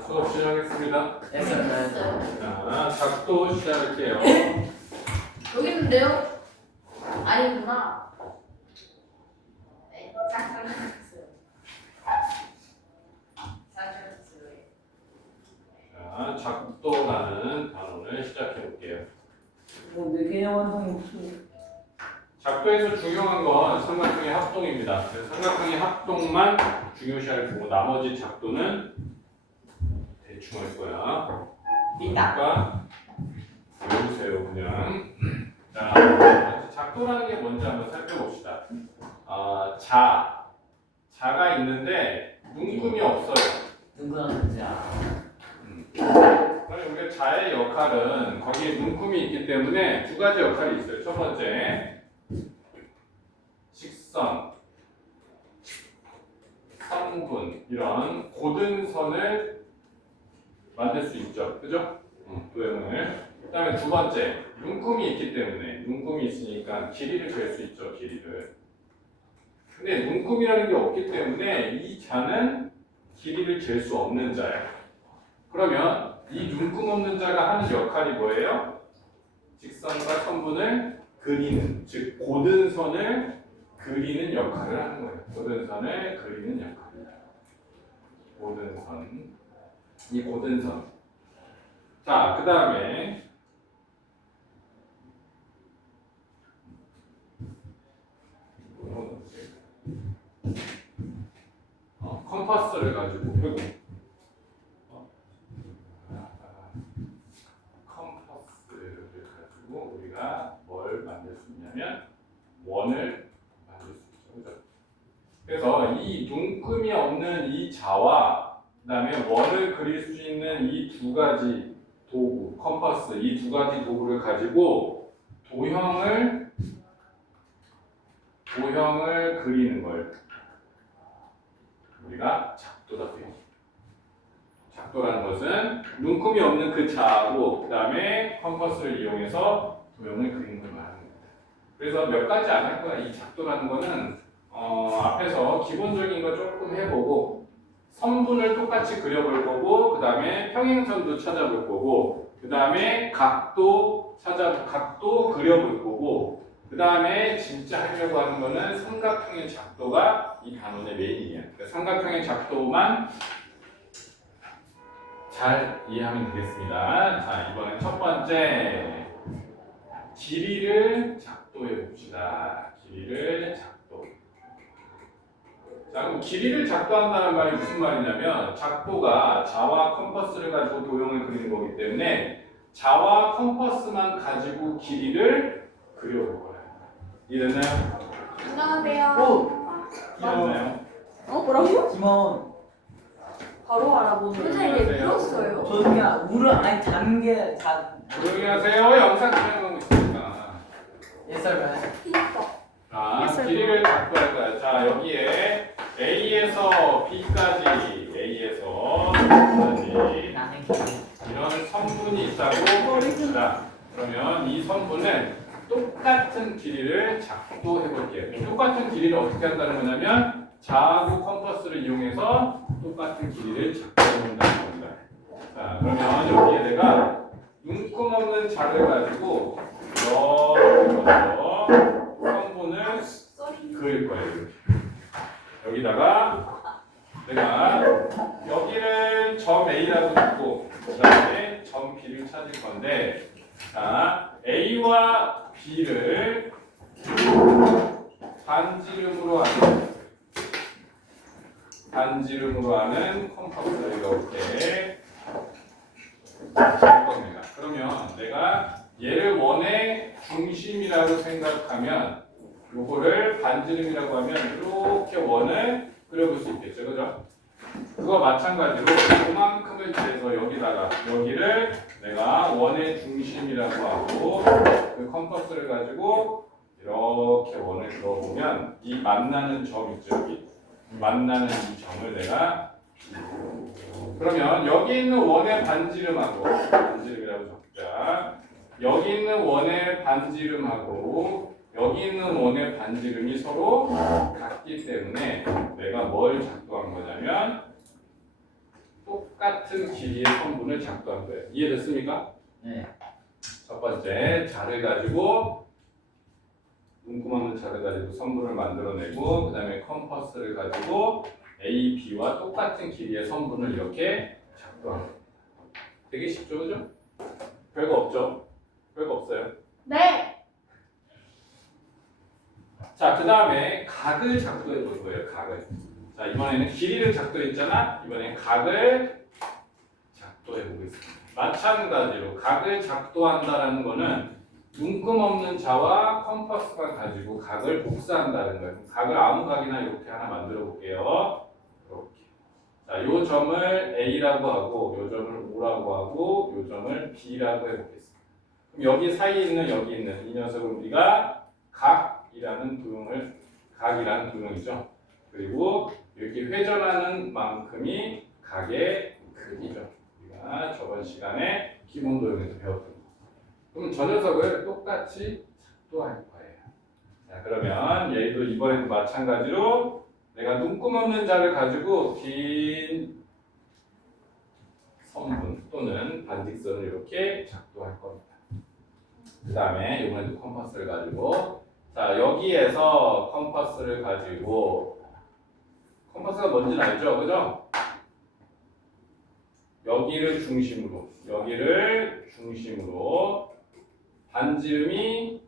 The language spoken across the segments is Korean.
수업 시작하겠습니다. 했었나요? 자, 작도 시작할게요. 여기 있는데요? 아니구나. 네, 잘했어요. 자, 작도라는 단원을 시작해 볼게요. 내 개념 완성이 없어. 작도에서 중요한 건 삼각형의 합동입니다. 그래서 삼각형의 합동만 중요시할 거고 나머지 작도는 대충 할 거야. 그러니까 외우세요 그냥. 자, 작도라는 게 뭔지 한번 살펴봅시다. 자가 있는데 눈금이 없어요. 누구나 자. 그럼 우리가 자의 역할은 거기에 눈금이 있기 때문에 두 가지 역할이 있어요. 첫 번째, 직선, 선분 이런 고든 선을 만들 수 있죠. 그죠? 도형을. 그다음에 두 번째, 눈금이 있기 때문에 눈금이 있으니까 길이를 잴 수 있죠. 길이를. 근데 눈금이라는 게 없기 때문에 이 자는 길이를 잴 수 없는 자예요. 그러면 이 눈금 없는 자가 하는 역할이 뭐예요? 직선과 선분을 그리는, 즉 고든 선을 그리는 역할을 하는 거예요. 고든 선을 그리는 역할. 고든 선. 이 고든 선. 자, 그 다음에 컴퍼스를 가지고 컴퍼스를 가지고 우리가 뭘 만들 수 있냐면 원을 만들 수 있죠. 그죠? 그래서 이 눈금이 없는 이 자와 그다음에 원을 그릴 수 있는 이 두 가지 도구, 컴퍼스 이 두 가지 도구를 가지고 도형을 그리는 걸 우리가 작도라고 해요. 작도라는 것은 눈금이 없는 그 자하고 그 다음에 컴퍼스를 이용해서 도형을 그리는 걸 말하는 겁니다. 그래서 몇 가지 안 할 거야. 이 작도라는 거는 앞에서 기본적인 거 조금 해보고 선분을 똑같이 그려볼 거고 그 다음에 평행선도 찾아볼 거고 그 다음에 각도 그려볼 거고 그 다음에 진짜 하려고 하는 거는 삼각형의 작도가 이 단원의 메인이에요. 그러니까 삼각형의 작도만 잘 이해하면 되겠습니다. 자, 이번엔 첫 번째 길이를 작도해 봅시다. 길이를 작도. 자, 그럼 길이를 작도한다는 말이 무슨 말이냐면 작도가 자와 컴퍼스를 가지고 도형을 그리는 거기 때문에 자와 컴퍼스만 가지고 길이를 그려볼 거예요. 이해됐나요? 안녕하세요. 이해됐나요? 뭐라고요? 김원. 바로 알아보는. 선생님 이제 풀었어요. 저 그냥 아니 단계 자. 조용히 하세요. 영상 촬영하고 있으니까. 예설가요? 자, 길이를 작도할 거야. 자, 여기에 A에서 B까지 나는 길. 이런 선분이 있다고 봅시다. 그러면 이 선분은 똑같은 길이를 작도해 볼게요. 똑같은 길이를 어떻게 한다는 거냐면 자하고 컴퍼스를 이용해서 똑같은 길이를 작도해 본다는 겁니다. 자, 그러면 여기에 내가 눈금 없는 자를 가지고 이렇게 선분을 그릴 거예요. 이렇게. 여기다가 내가 여기를 점 A라고 두고 그 다음에 점 B를 찾을 건데 자, A와 B를 반지름으로 하는 컴퍼스를 이렇게 할 겁니다. 그러면 내가 얘를 원의 중심이라고 생각하면 요거를 반지름이라고 하면 이렇게 원을 그려볼 수 있겠죠. 그죠? 그거 마찬가지로 그만큼을 재서 여기를 내가 원의 중심이라고 하고 그 컴퍼스를 가지고 이렇게 원을 그려보면 이 만나는 점 있죠. 여기 만나는 이 점을 내가 그러면 여기 있는 원의 반지름이라고 적자. 여기 있는 원의 반지름하고 여기 있는 원의 반지름이 서로 같기 때문에 내가 뭘 작도한 거냐면 똑같은 똑같은 길이의 선분을 작도한 거예요. 이해됐습니까? 네. 첫 번째, 자를 가지고 문구 없는 자를 가지고 선분을 만들어내고 그 다음에 컴퍼스를 가지고 A, B와 똑같은 길이의 선분을 이렇게 작도한 거예요. 되게 쉽죠, 그죠? 별거 없죠? 별거 없어요. 네. 자, 그 다음에 각을 작도해 볼 거예요. 각을. 자, 이번에는 길이를 작도했잖아. 이번엔 각을 작도해 보겠습니다. 마찬가지로 각을 작도한다라는 거는 문금 없는 자와 컴퍼스만 가지고 각을 복사한다는 거예요. 각을 아무 각이나 이렇게 하나 만들어 볼게요. 이렇게. 자, 요 점을 A라고 하고, 요 점을 O라고 하고, 요 점을 B라고 해보겠습니다. 그럼 여기 사이에 있는 여기 있는 이 녀석을 우리가 각이라는 도형이죠. 그리고 이렇게 회전하는 만큼이 각의 크기죠. 우리가 저번 시간에 기본 도형에서 배웠던 거. 그럼 저 녀석을 똑같이 작도할 거예요. 자, 그러면 얘도 이번에도 마찬가지로 내가 눈금 없는 자를 가지고 긴 선분 또는 반직선을 이렇게 작도할 겁니다. 그 다음에 이번에도 컴퍼스를 가지고 자, 여기에서 컴퍼스를 가지고 컴퍼스가 뭔지는 알죠? 그죠? 여기를 중심으로 반지름이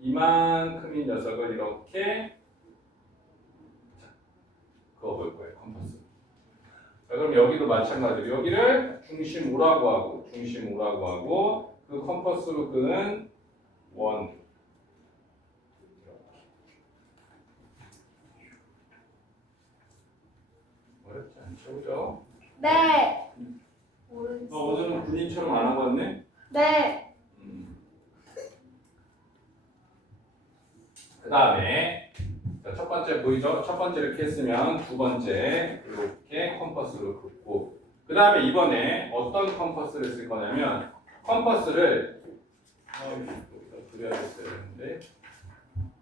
이만큼인 녀석을 이렇게 그어볼 거예요. 컴퍼스. 자, 그럼 여기도 마찬가지로 여기를 중심오라고 하고 그 컴퍼스로 끄는 원 어렵지 않죠, 그죠? 네. 오늘은 군인처럼 안 하고 왔네? 네. 그 다음에 첫 번째 보이죠? 첫 번째 이렇게 했으면 두 번째 이렇게 컴퍼스로 긋고 그 다음에 이번에 어떤 컴퍼스를 쓸 거냐면 컴퍼스를 여기다 그려야겠어야 되는데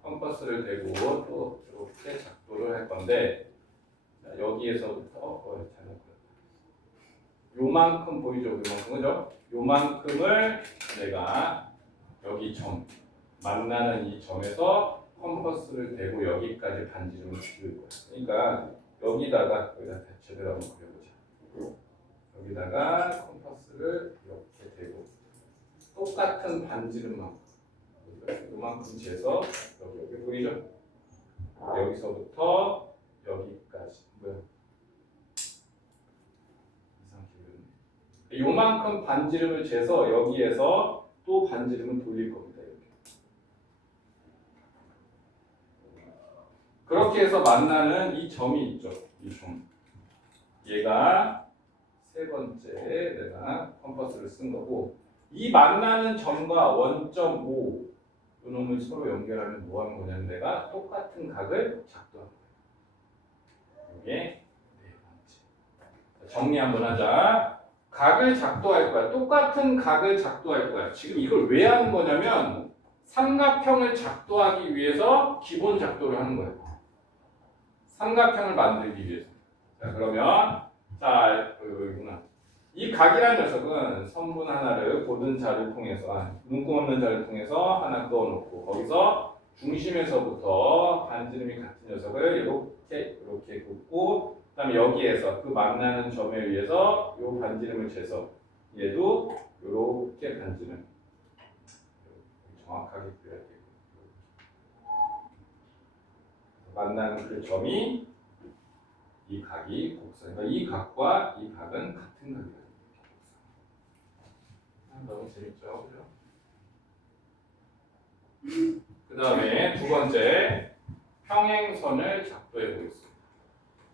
컴퍼스를 대고 또 이렇게 작도를 할 건데 자, 여기에서부터 잘못했다. 요만큼 보이죠? 요만큼 그죠? 요만큼을 내가 여기 점 만나는 이 점에서 컴퍼스를 대고 여기까지 반지름을 그릴 거야. 그러니까 여기다가 제대로 한번 그려보자. 여기다가 컴퍼스를 이렇게 대고 똑같은 반지름만큼 요만큼 재서 여기 보이죠? 여기서부터 여기까지 뭐야? 요만큼 반지름을 재서 여기에서 또 반지름을 돌릴 겁니다. 이렇게. 그렇게 해서 만나는 이 점이 있죠. 이 점. 얘가 세 번째 내가 컴퍼스를 쓴 거고 이 만나는 점과 원점 O 요놈을 서로 연결하면 뭐 하는 거냐면 내가 똑같은 각을 작도한 거예요. 이게 네 번째. 정리 한번 하자. 각을 작도할 거야. 똑같은 각을 작도할 거야. 지금 이걸 왜 하는 거냐면 삼각형을 작도하기 위해서 기본 작도를 하는 거예요. 삼각형을 만들기 위해서. 자, 그러면 자, 여기구나. 이 각이라는 녀석은 선분 하나를 고른 자를 통해서 눈금 없는 자를 통해서 하나 그어놓고 거기서 중심에서부터 반지름이 같은 녀석을 이렇게 긋고 그다음에 여기에서 그 만나는 점에 의해서 요 반지름을 재서 얘도 이렇게 반지름 정확하게 그려야 돼요. 만나는 그 점이 이 각이 곡선. 그러니까 이 각과 이 각은 같은 각이에요. 너무 재밌죠, 그죠? 그 다음에 두 번째 평행선을 작도해 보겠습니다.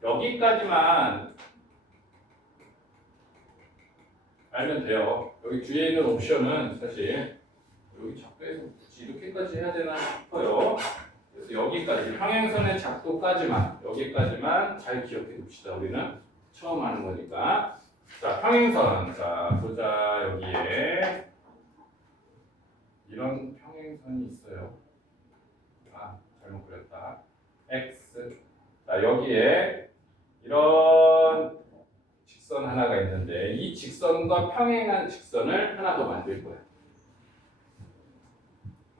여기까지만 알면 돼요. 여기 뒤에 있는 옵션은 사실 여기 작도해서 굳이 이렇게까지 해야 되나 싶어요. 그래서 여기까지 평행선의 작도까지만 여기까지만 잘 기억해 둡시다. 우리는 처음 하는 거니까. 자, 평행선. 자, 보자. 여기에 이런 평행선이 있어요. 아, 잘못 그렸다. X. 자, 여기에 이런 직선 하나가 있는데 이 직선과 평행한 직선을 하나 더 만들 거야.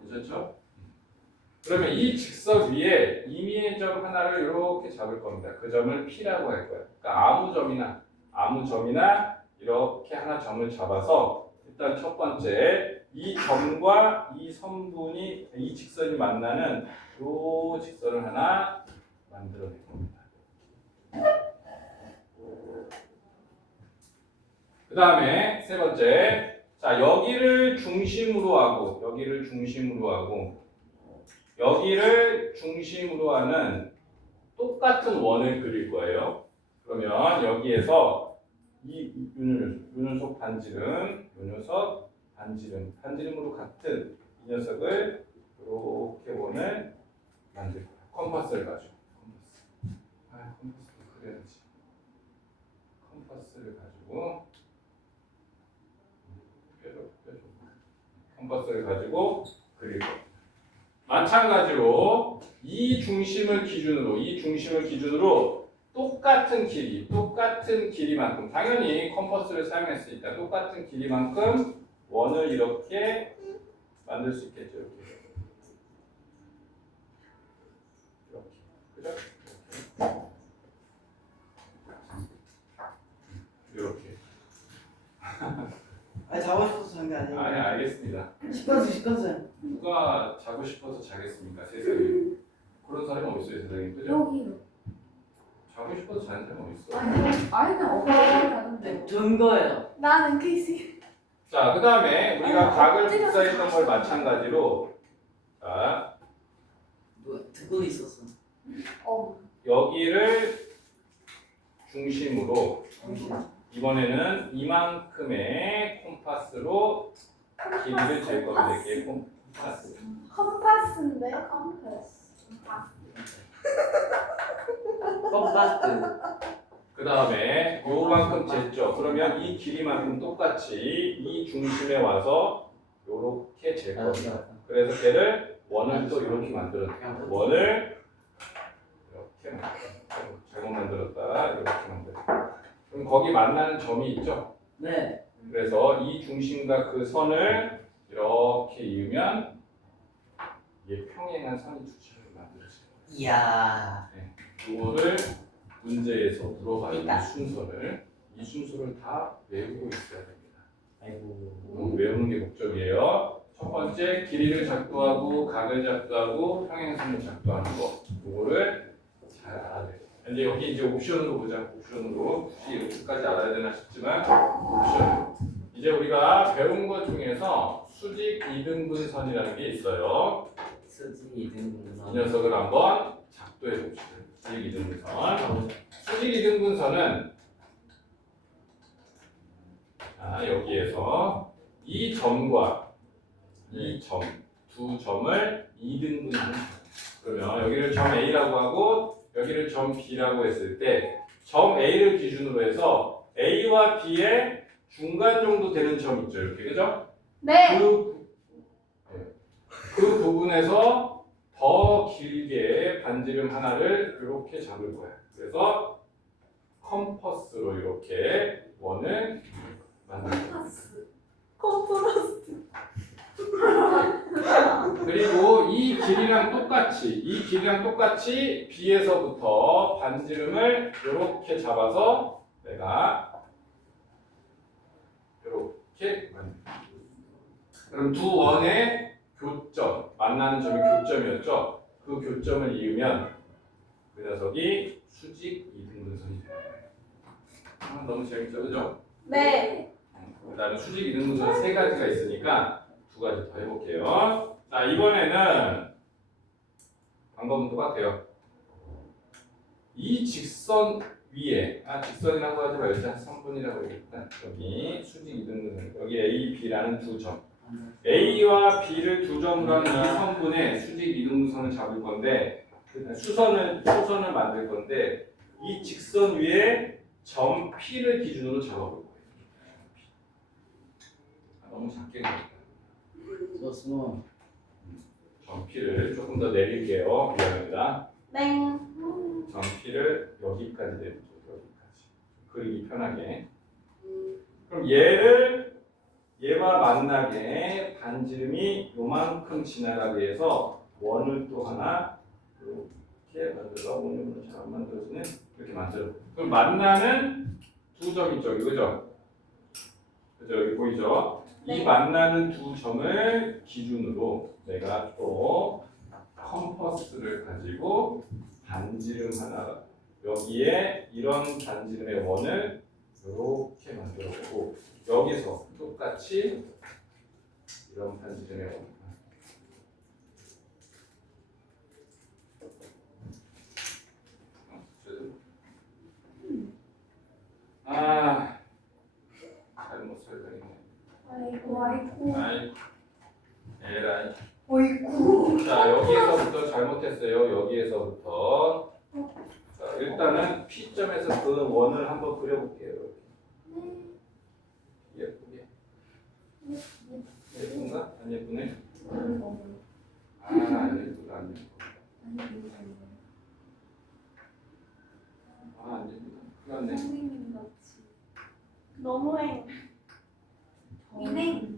괜찮죠? 그러면 이 직선 위에 임의의 점 하나를 이렇게 잡을 겁니다. 그 점을 P라고 할 거야. 그러니까 아무 점이나 이렇게 하나 점을 잡아서 일단 첫 번째 이 점과 이 선분이 이 직선이 만나는 이 직선을 하나 만들어낼 겁니다. 그 다음에 세 번째, 자 여기를 중심으로 하고 여기를 중심으로 하는 똑같은 원을 그릴 거예요. 그러면 여기에서 이 요 녀석 반지름으로 같은 이 녀석을 이렇게 원을 만들 거예요. 컴파스를 가지고 컴파스를 그려야지. 컴파스를 가지고 컴파스를 가지고 그릴 거예요. 마찬가지로 이 중심을 기준으로 똑같은 길이만큼 당연히 컴퍼스를 사용했으니까 똑같은 길이만큼 원을 이렇게 만들 수 있겠죠. 이렇게. 그죠? 이렇게. 아니 자고 싶어서 잔 게 아니에요. 아니 알겠습니다. 시끄러워요. 누가 자고 싶어서 자겠습니까 세상에. 그런 사람이 어디 있어요 세상에. 그죠? 여기요. 자고 싶어서 자는 사람이 어디 있어? 아니는 없는데. 든 거예요. 나는 KC. 자, 그 다음에 우리가 각을 복사했던 걸 마찬가지로 자, 뭐 듣고 있었어. 여기를 중심으로 이번에는 이만큼의 콤파스로 길이를 잴 겁니다. 이게 콤파스. 컴파스인데 컴파스. 컴파스. 그 다음에 요만큼 쟀죠. 그러면 이 길이만큼 똑같이 이 중심에 와서 요렇게 잴 겁니다. 그래서 걔를 원을 또 이렇게 만들었다. 원을 이렇게 잘못 만들었다. 이렇게 만들었다. 그럼 거기 만나는 점이 있죠. 네. 그래서 이 중심과 그 선을 이렇게 이으면 이게 평행한 선이 두 줄을 만들어져요. 이야. 이거를 문제에서 물어봐요. 있다. 이 순서를 다 외우고 있어야 됩니다. 아이고. 외우는 게 목적이에요. 첫 번째 길이를 작도하고 각을 작도하고 평행선을 작도하는 거. 이거를 잘 알아야 돼요. 근데 여기 이제 옵션으로 보자. 옵션으로 굳이 이렇게까지 알아야 되나 싶지만 옵션. 이제 우리가 배운 것 중에서 수직 이등분선이라는 게 있어요. 수지 이등분선. 이 녀석을 한번 작도해 봅시다. 수직 이등분선. 수직 이등분선은 여기에서 이 점과 이 점, 두 점을 이등분선. 그러면 여기를 점 A라고 하고 여기를 점 B라고 했을 때 점 A를 기준으로 해서 A와 B의 중간 정도 되는 점 있죠. 이렇게 그죠? 네. 그 부분에서 더 길게 반지름 하나를 이렇게 잡을 거야. 그래서 컴퍼스로 이렇게 원을 만들 거야. 컴플러스. 그리고 이 길이랑 똑같이 B에서부터 반지름을 이렇게 잡아서 내가 이렇게 만들 거야. 그럼 두 원의 교점, 만나는 점이 교점이었죠. 그 교점을 이으면 그 녀석이 수직 이등분선이 돼요. 너무 재밌죠, 그죠? 네. 그다음에 수직 이등분선 세 가지가 있으니까 두 가지 더 해볼게요. 자, 이번에는 방법은 똑같아요. 이 직선 위에, 직선이라고 하지 말고 일단 선분이라고 해야겠다. 여기 수직 이등분선, 여기 A, B라는 두 점. A와 B를 두 점으로 하는 이 선분의 수직 이등분선을 잡을 건데 수선을 만들 건데 이 직선 위에 점 P를 기준으로 잡아볼 거예요. 너무 작게 그렸다. 좋습니다. 점 P를 조금 더 내릴게요. 미안합니다. 땡. 점 P를 여기까지 내릴게요. 여기까지. 그리기 편하게. 그럼 얘와 만나게 반지름이 요만큼 지나가기 위해서 원을 또 하나 이렇게 만들어. 오늘은 잘 안 만들어지네. 이렇게 만들어. 그럼 만나는 두 점 있죠, 그죠? 그죠? 여기 보이죠? 이 네. 만나는 두 점을 기준으로 내가 또 컴퍼스를 가지고 반지름 하나 여기에 이런 반지름의 원을 이렇게 만들어 보고 여기서 똑같이 이런 반지름의 원. 아, 잘못 설명했네. 아이고. 아이, 에라이. 어이구. 자, 여기에서부터 잘못했어요. 여기에서부터. 자, 일단은 P점에서 그 원을 한번 그려볼게요. 예쁘게. 예쁜가? 안 예쁘네? 아, 안 예쁘다, 안 예쁘다. 아, 안 예쁘다. 큰일 났네. 선생님 같이. 너무해. 민행.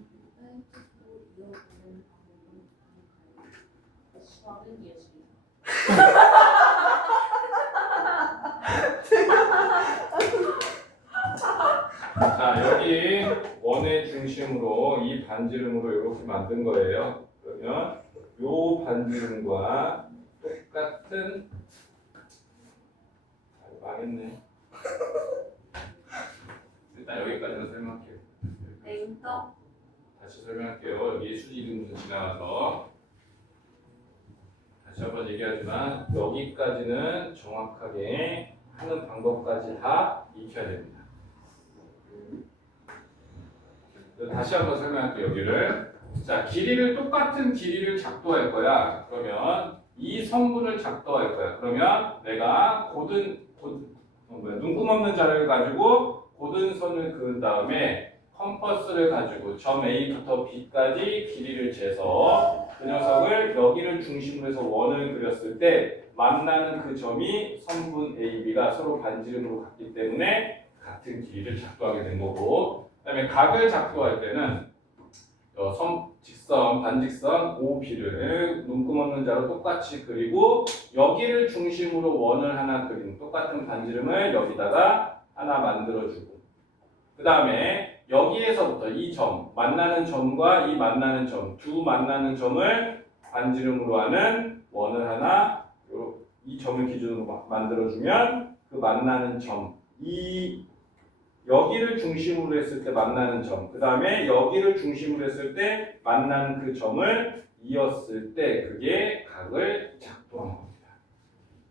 자, 여기 원의 중심으로 이 반지름으로 이렇게 만든 거예요. 그러면 요 반지름과 똑같은 망했네. 일단 여기까지는 설명할게요. 냉떡. 다시 설명할게요. 여기 수직 이등분 지나가서 다시 한번 얘기하지만 여기까지는 정확하게 하는 방법까지 다 익혀야 됩니다. 다시 한번 설명할게요. 여기를 자 길이를 똑같은 길이를 작도할 거야. 그러면 이 성분을 작도할 거야. 그러면 내가 눈금 없는 자를 가지고 고든 선을 그은 다음에 컴퍼스를 가지고 점 A부터 B까지 길이를 재서 그 녀석을 여기를 중심으로 해서 원을 그렸을 때 만나는 그 점이 선분 A, B가 서로 반지름으로 같기 때문에 같은 길이를 작도하게 된 거고 그 다음에 각을 작도할 때는 직선, 반직선 OB를 눈금 없는 자로 똑같이 그리고 여기를 중심으로 원을 하나 그리는 똑같은 반지름을 여기다가 하나 만들어주고 그 다음에 여기에서부터 이 점, 만나는 점과 이 만나는 점, 두 만나는 점을 반지름으로 하는 원을 하나 이 점을 기준으로 만들어주면 그 만나는 점, 여기를 중심으로 했을 때 만나는 점, 그 다음에 여기를 중심으로 했을 때 만나는 그 점을 이었을 때 그게 각을 작도한 겁니다.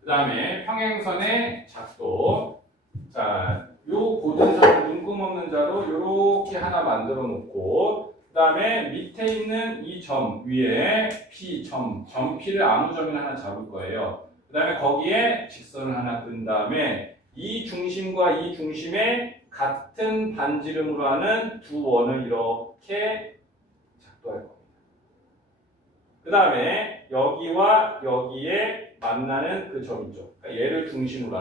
그 다음에 평행선의 작도. 자, 요 고든선을 눈금 없는 자로 이렇게 하나 만들어 놓고 그 다음에 밑에 있는 이 점 위에 P 점 P를 아무 점이나 하나 잡을 거예요. 그 다음에 거기에 직선을 하나 끈 다음에 이 중심과 이 중심에 같은 반지름으로 하는 두 원을 이렇게 작도할 겁니다. 그 다음에 여기와 여기에 만나는 그 점 있죠. 그러니까 얘를 중심으로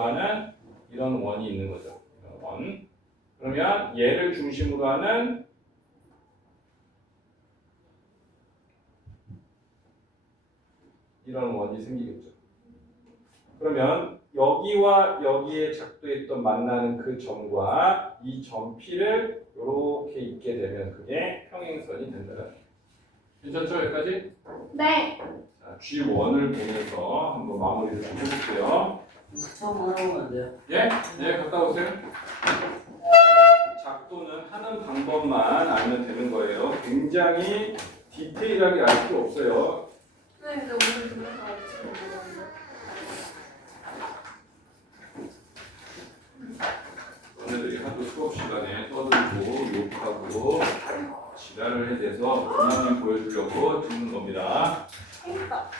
하는 이런 원이 있는 거죠. 이런 원. 그러면 얘를 중심으로 하는 이런 원이 생기겠죠. 그러면 여기와 여기에 작도했던 만나는 그 점과 이 점 P를 이렇게 있게 되면 그게 평행선이 된다. 괜찮죠? 여기까지? 네. 자, G1을 보면서 한번 마무리를 좀 해볼게요. 처음 알아보면 안 돼요? 예? 네, 갔다 오세요. 작도는 하는 방법만 알면 되는 거예요. 굉장히 디테일하게 알 필요 없어요. 네, 근데 오늘 들어서 알지 몰랐는데. 너네들이 하도 수업 시간에 떠들고 욕하고 지랄을 해대서 본인이 보여주려고 듣는 겁니다. 그러니까.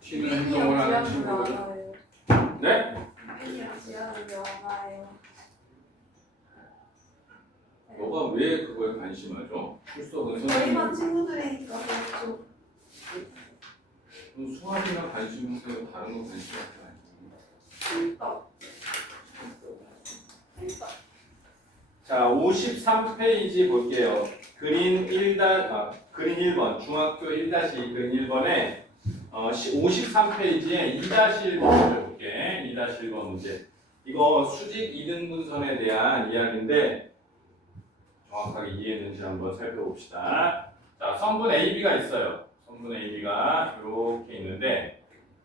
튀는 행동을 하는 친구들. 네? 팬이랑 지하를 와봐요. 너가 왜 그거에 관심하죠? 출석은 저희 선생님. 반 친구들이니까 그렇죠. 수학이나 관심 있어요? 다른 거 관심 없어요? 자, 53페이지 볼게요. 그린 1번, 중학교 1-2 그린 1번에 53페이지에 2-1번 문제 볼게. 2-1번 문제. 이거 수직 이등분선에 대한 이야기인데 정확하게 이해했는지 한번 살펴봅시다. 자, 선분 AB가 있어요. 선분 AB가 이렇게 있는데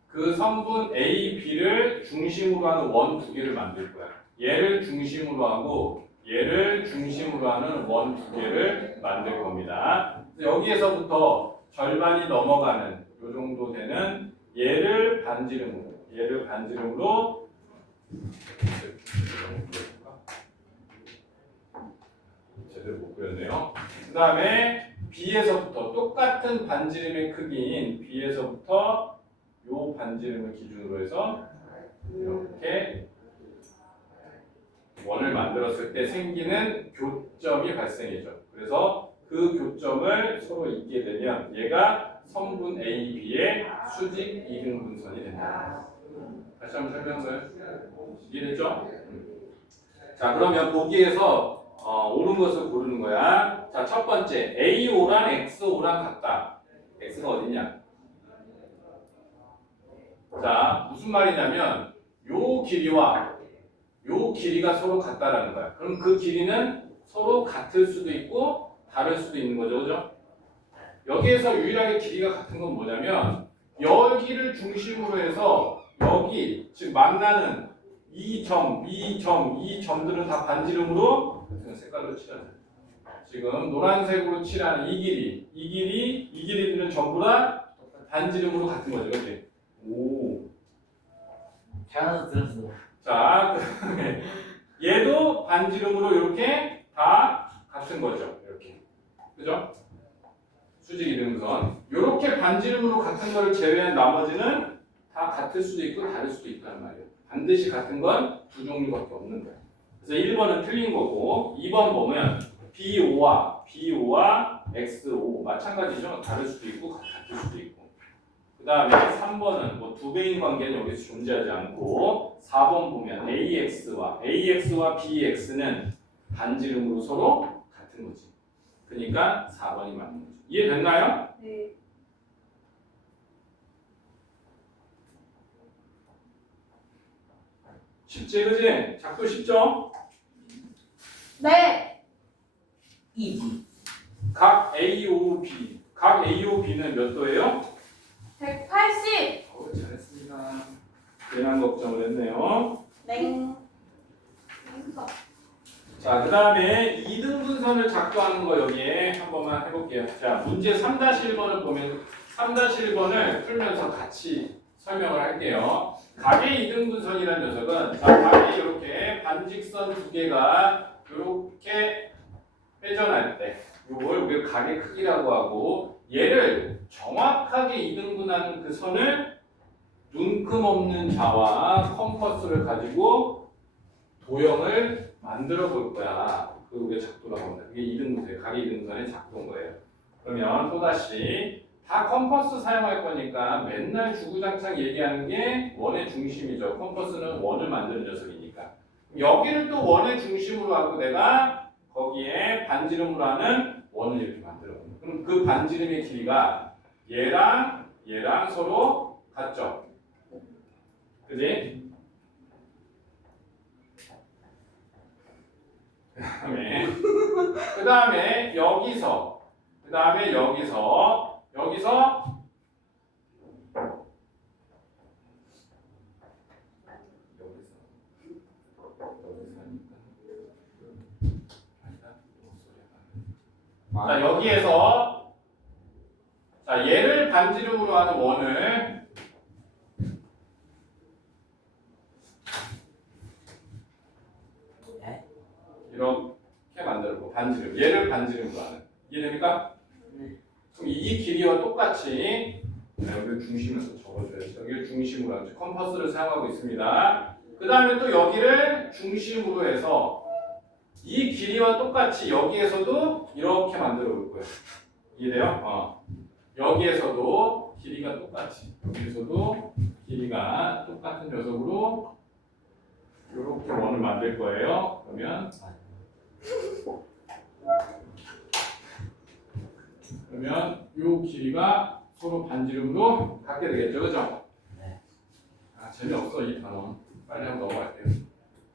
그 선분 AB를 중심으로 하는 원 두 개를 만들 거야. 얘를 중심으로 하고 얘를 중심으로 하는 원 두 개를 만들 겁니다. 여기에서부터 절반이 넘어가는 요 정도 되는 얘를 반지름으로 제대로 못 그렸네요. 그 다음에 B에서부터 똑같은 반지름의 크기인 B에서부터 요 반지름을 기준으로 해서 이렇게 원을 만들었을 때 생기는 교점이 발생이죠. 그래서 그 교점을 서로 잇게 되면 얘가 선분 AB의 수직 이등분선이 된다. 다시 한번 설명을 이해됐죠? 자, 그러면 보기에서 옳은 것을 고르는 거야. 자, 첫 번째 AO랑 XO랑 같다. X가 어디냐? 자, 무슨 말이냐면 요 길이와 요 길이가 서로 같다라는 거야. 그럼 그 길이는 서로 같을 수도 있고 다를 수도 있는 거죠, 그죠? 여기에서 유일하게 길이가 같은 건 뭐냐면 여기를 중심으로 해서 여기 지금 만나는 이 점들은 다 반지름으로 색깔로 칠하자. 지금 노란색으로 칠하는 이 길이들은 전부 다 반지름으로 같은 거죠, 그렇지? 오. 잘못 들었어. 자, 그다음에 얘도 반지름으로 이렇게 다 같은 거죠, 이렇게. 그죠? 수직 이등분. 이렇게 반지름으로 같은 거를 제외한 나머지는 다 같을 수도 있고 다를 수도 있다는 말이에요. 반드시 같은 건 두 종류밖에 없는 거예요. 그래서 1번은 틀린 거고 2번 보면 BO와 XO 마찬가지죠. 다를 수도 있고 같을 수도 있고. 그 다음에 3번은 뭐 두 배인 관계는 여기서 존재하지 않고 4번 보면 AX와 BX는 반지름으로 서로 같은 거지. 그러니까 4번이 맞는 거죠. 이해됐나요? 네. 쉽지, 그지? 작도 쉽죠? 네. 이지. 각 AOB는 몇 도예요? 180. 잘했습니다. 괜한 걱정을 했네요. 네. 자, 그 다음에 이등분선을 작도하는 거 여기에 한 번만 해볼게요. 자, 문제 3-1번을 보면 3-1번을 풀면서 같이 설명을 할게요. 각의 이등분선이라는 녀석은 자, 각이 이렇게 반직선 두 개가 이렇게 회전할 때 이걸 우리가 각의 크기라고 하고 얘를 정확하게 이등분하는 그 선을 눈금 없는 자와 컴퍼스를 가지고 도형을 만들어 볼 거야. 그 우리가 작도라고 합니다. 그게 이등분선이에요. 각의 이등분선의 작도인 거예요. 그러면 또다시 다 컴퍼스 사용할 거니까 맨날 주구장창 얘기하는 게 원의 중심이죠. 컴퍼스는 원을 만드는 녀석이니까. 여기를 또 원의 중심으로 하고 내가 거기에 반지름으로 하는 원을 이렇게 만들어. 그럼 그 반지름의 길이가 얘랑 서로 같죠. 그지? 그 다음에 여기서 자, 여기에서 자, 얘를 반지름으로 하는 원을 이렇게 만들고 반지름, 얘를 반지름으로 하는. 이해됩니까? 네. 그럼 이 길이와 똑같이 여기를 중심으로 적어줘야지. 여기를 중심으로 하죠. 컴퍼스를 사용하고 있습니다. 그 다음에 또 여기를 중심으로 해서 이 길이와 똑같이 여기에서도 이렇게 만들어 볼 거예요. 이해돼요? 여기에서도 길이가 똑같이 여기에서도 길이가 똑같은 녀석으로 이렇게 원을 만들 거예요. 그러면 이 길이가 서로 반지름으로 같게 되겠죠, 그죠? 네. 아 재미없어 이 단어. 빨리 한번 넘어갈게요.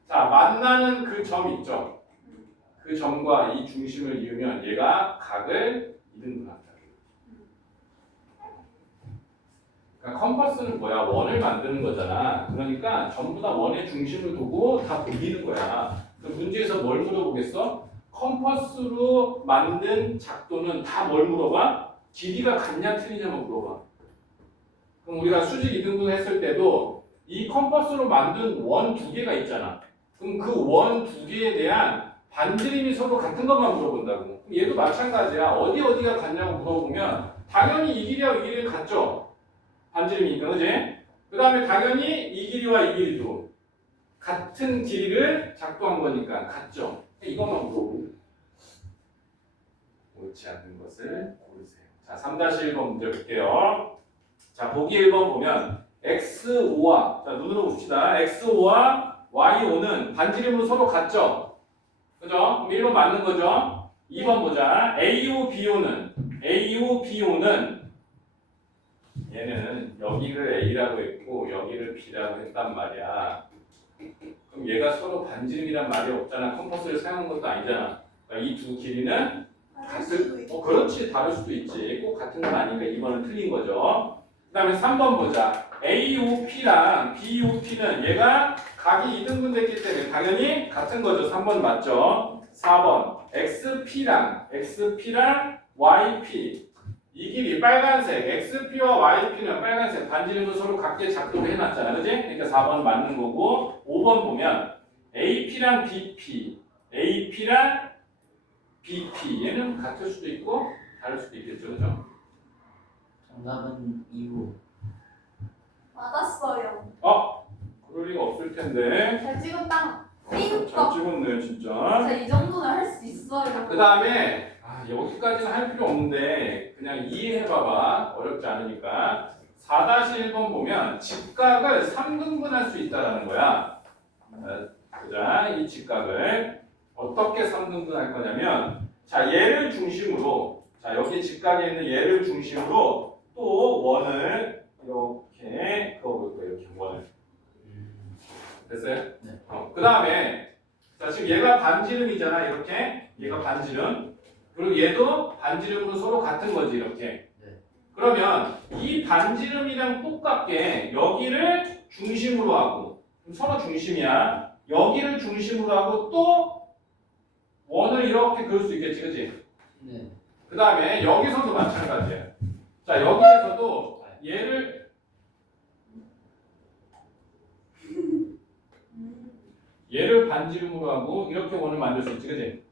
자 만나는 그 점 있죠. 그 점과 이 중심을 이으면 얘가 각을 2등분한다. 그러니까 컴퍼스는 뭐야? 원을 만드는 거잖아. 그러니까 전부 다 원의 중심을 두고 다 보이는 거야. 그럼 문제에서 뭘 물어보겠어? 컴퍼스로 만든 작도는 다 뭘 물어봐? 길이가 같냐 틀리냐만 물어봐. 그럼 우리가 수직 2등분 했을 때도 이 컴퍼스로 만든 원 2개가 있잖아. 그럼 그 원 2개에 대한 반지름이 서로 같은 것만 물어본다고. 그럼 얘도 마찬가지야. 어디가 같냐고 물어보면 당연히 이 길이하고 이 길이는 같죠. 반지름이니까, 그지? 그 다음에 당연히 이 길이와 이 길이도 같은 길이를 작도한 거니까 같죠. 이것만 물어보고 옳지 않는 것을 고르세요. 자, 3-1번 문제 볼게요. 자, 보기 1번 보면 X5와 자, 눈으로 봅시다. X5와 Y5는 반지름으로 서로 같죠? 그죠? 그럼 1번 맞는 거죠? 2번 보자. A5, B5는 얘는 여기를 A라고 했고 여기를 B라고 했단 말이야. 그럼 얘가 서로 반지름이란 말이 없잖아. 컴퍼스를 사용한 것도 아니잖아. 그러니까 이 두 길이는 같은 그렇지 다를 수도 있지. 꼭 같은 건 아니니까 2번은 틀린 거죠. 그 다음에 3번 보자. AOP랑 BOP는 얘가 각이 2등분 됐기 때문에 당연히 같은 거죠. 3번 맞죠. 4번 XP랑 YP 이 길이 빨간색 XP와 YP는 빨간색 반지름을 서로 같게 작도를 해놨잖아. 그지? 그러니까 4번 맞는 거고 5번 보면 AP랑 BP랑 BP 얘는 같을 수도 있고 다를 수도 있겠죠. 그죠? 정답은 2부. 맞았어요. 그럴 리가 없을 텐데. 잘 찍었다. 잘 찍었네요, 진짜. 이 정도는 할 수 있어요. 그 다음에 여기까지는 할 필요 없는데 그냥 이해해봐봐. 어렵지 않으니까. 4-1번 보면 직각을 3등분 할 수 있다는 거야. 보자, 이 직각을 어떻게 3등분 할 거냐면 자, 얘를 중심으로 자, 여기 직각에 있는 얘를 중심으로 또 원을 이렇게 그어볼 거예요. 이렇게 원을. 됐어요? 네. 그 다음에 자, 지금 얘가 반지름이잖아. 이렇게 얘가 반지름. 그리고 얘도 반지름으로 서로 같은 거지. 이렇게. 네. 그러면 이 반지름이랑 똑같게 여기를 중심으로 하고 서로 중심이야. 여기를 중심으로 하고 또 원을 이렇게 그을 수 있겠지, 그치? 네. 그 다음에 여기서도 마찬가지야. 자, 여기에서도 얘를 반지름으로 하고 이렇게 원을 만들 수 있지, 그치?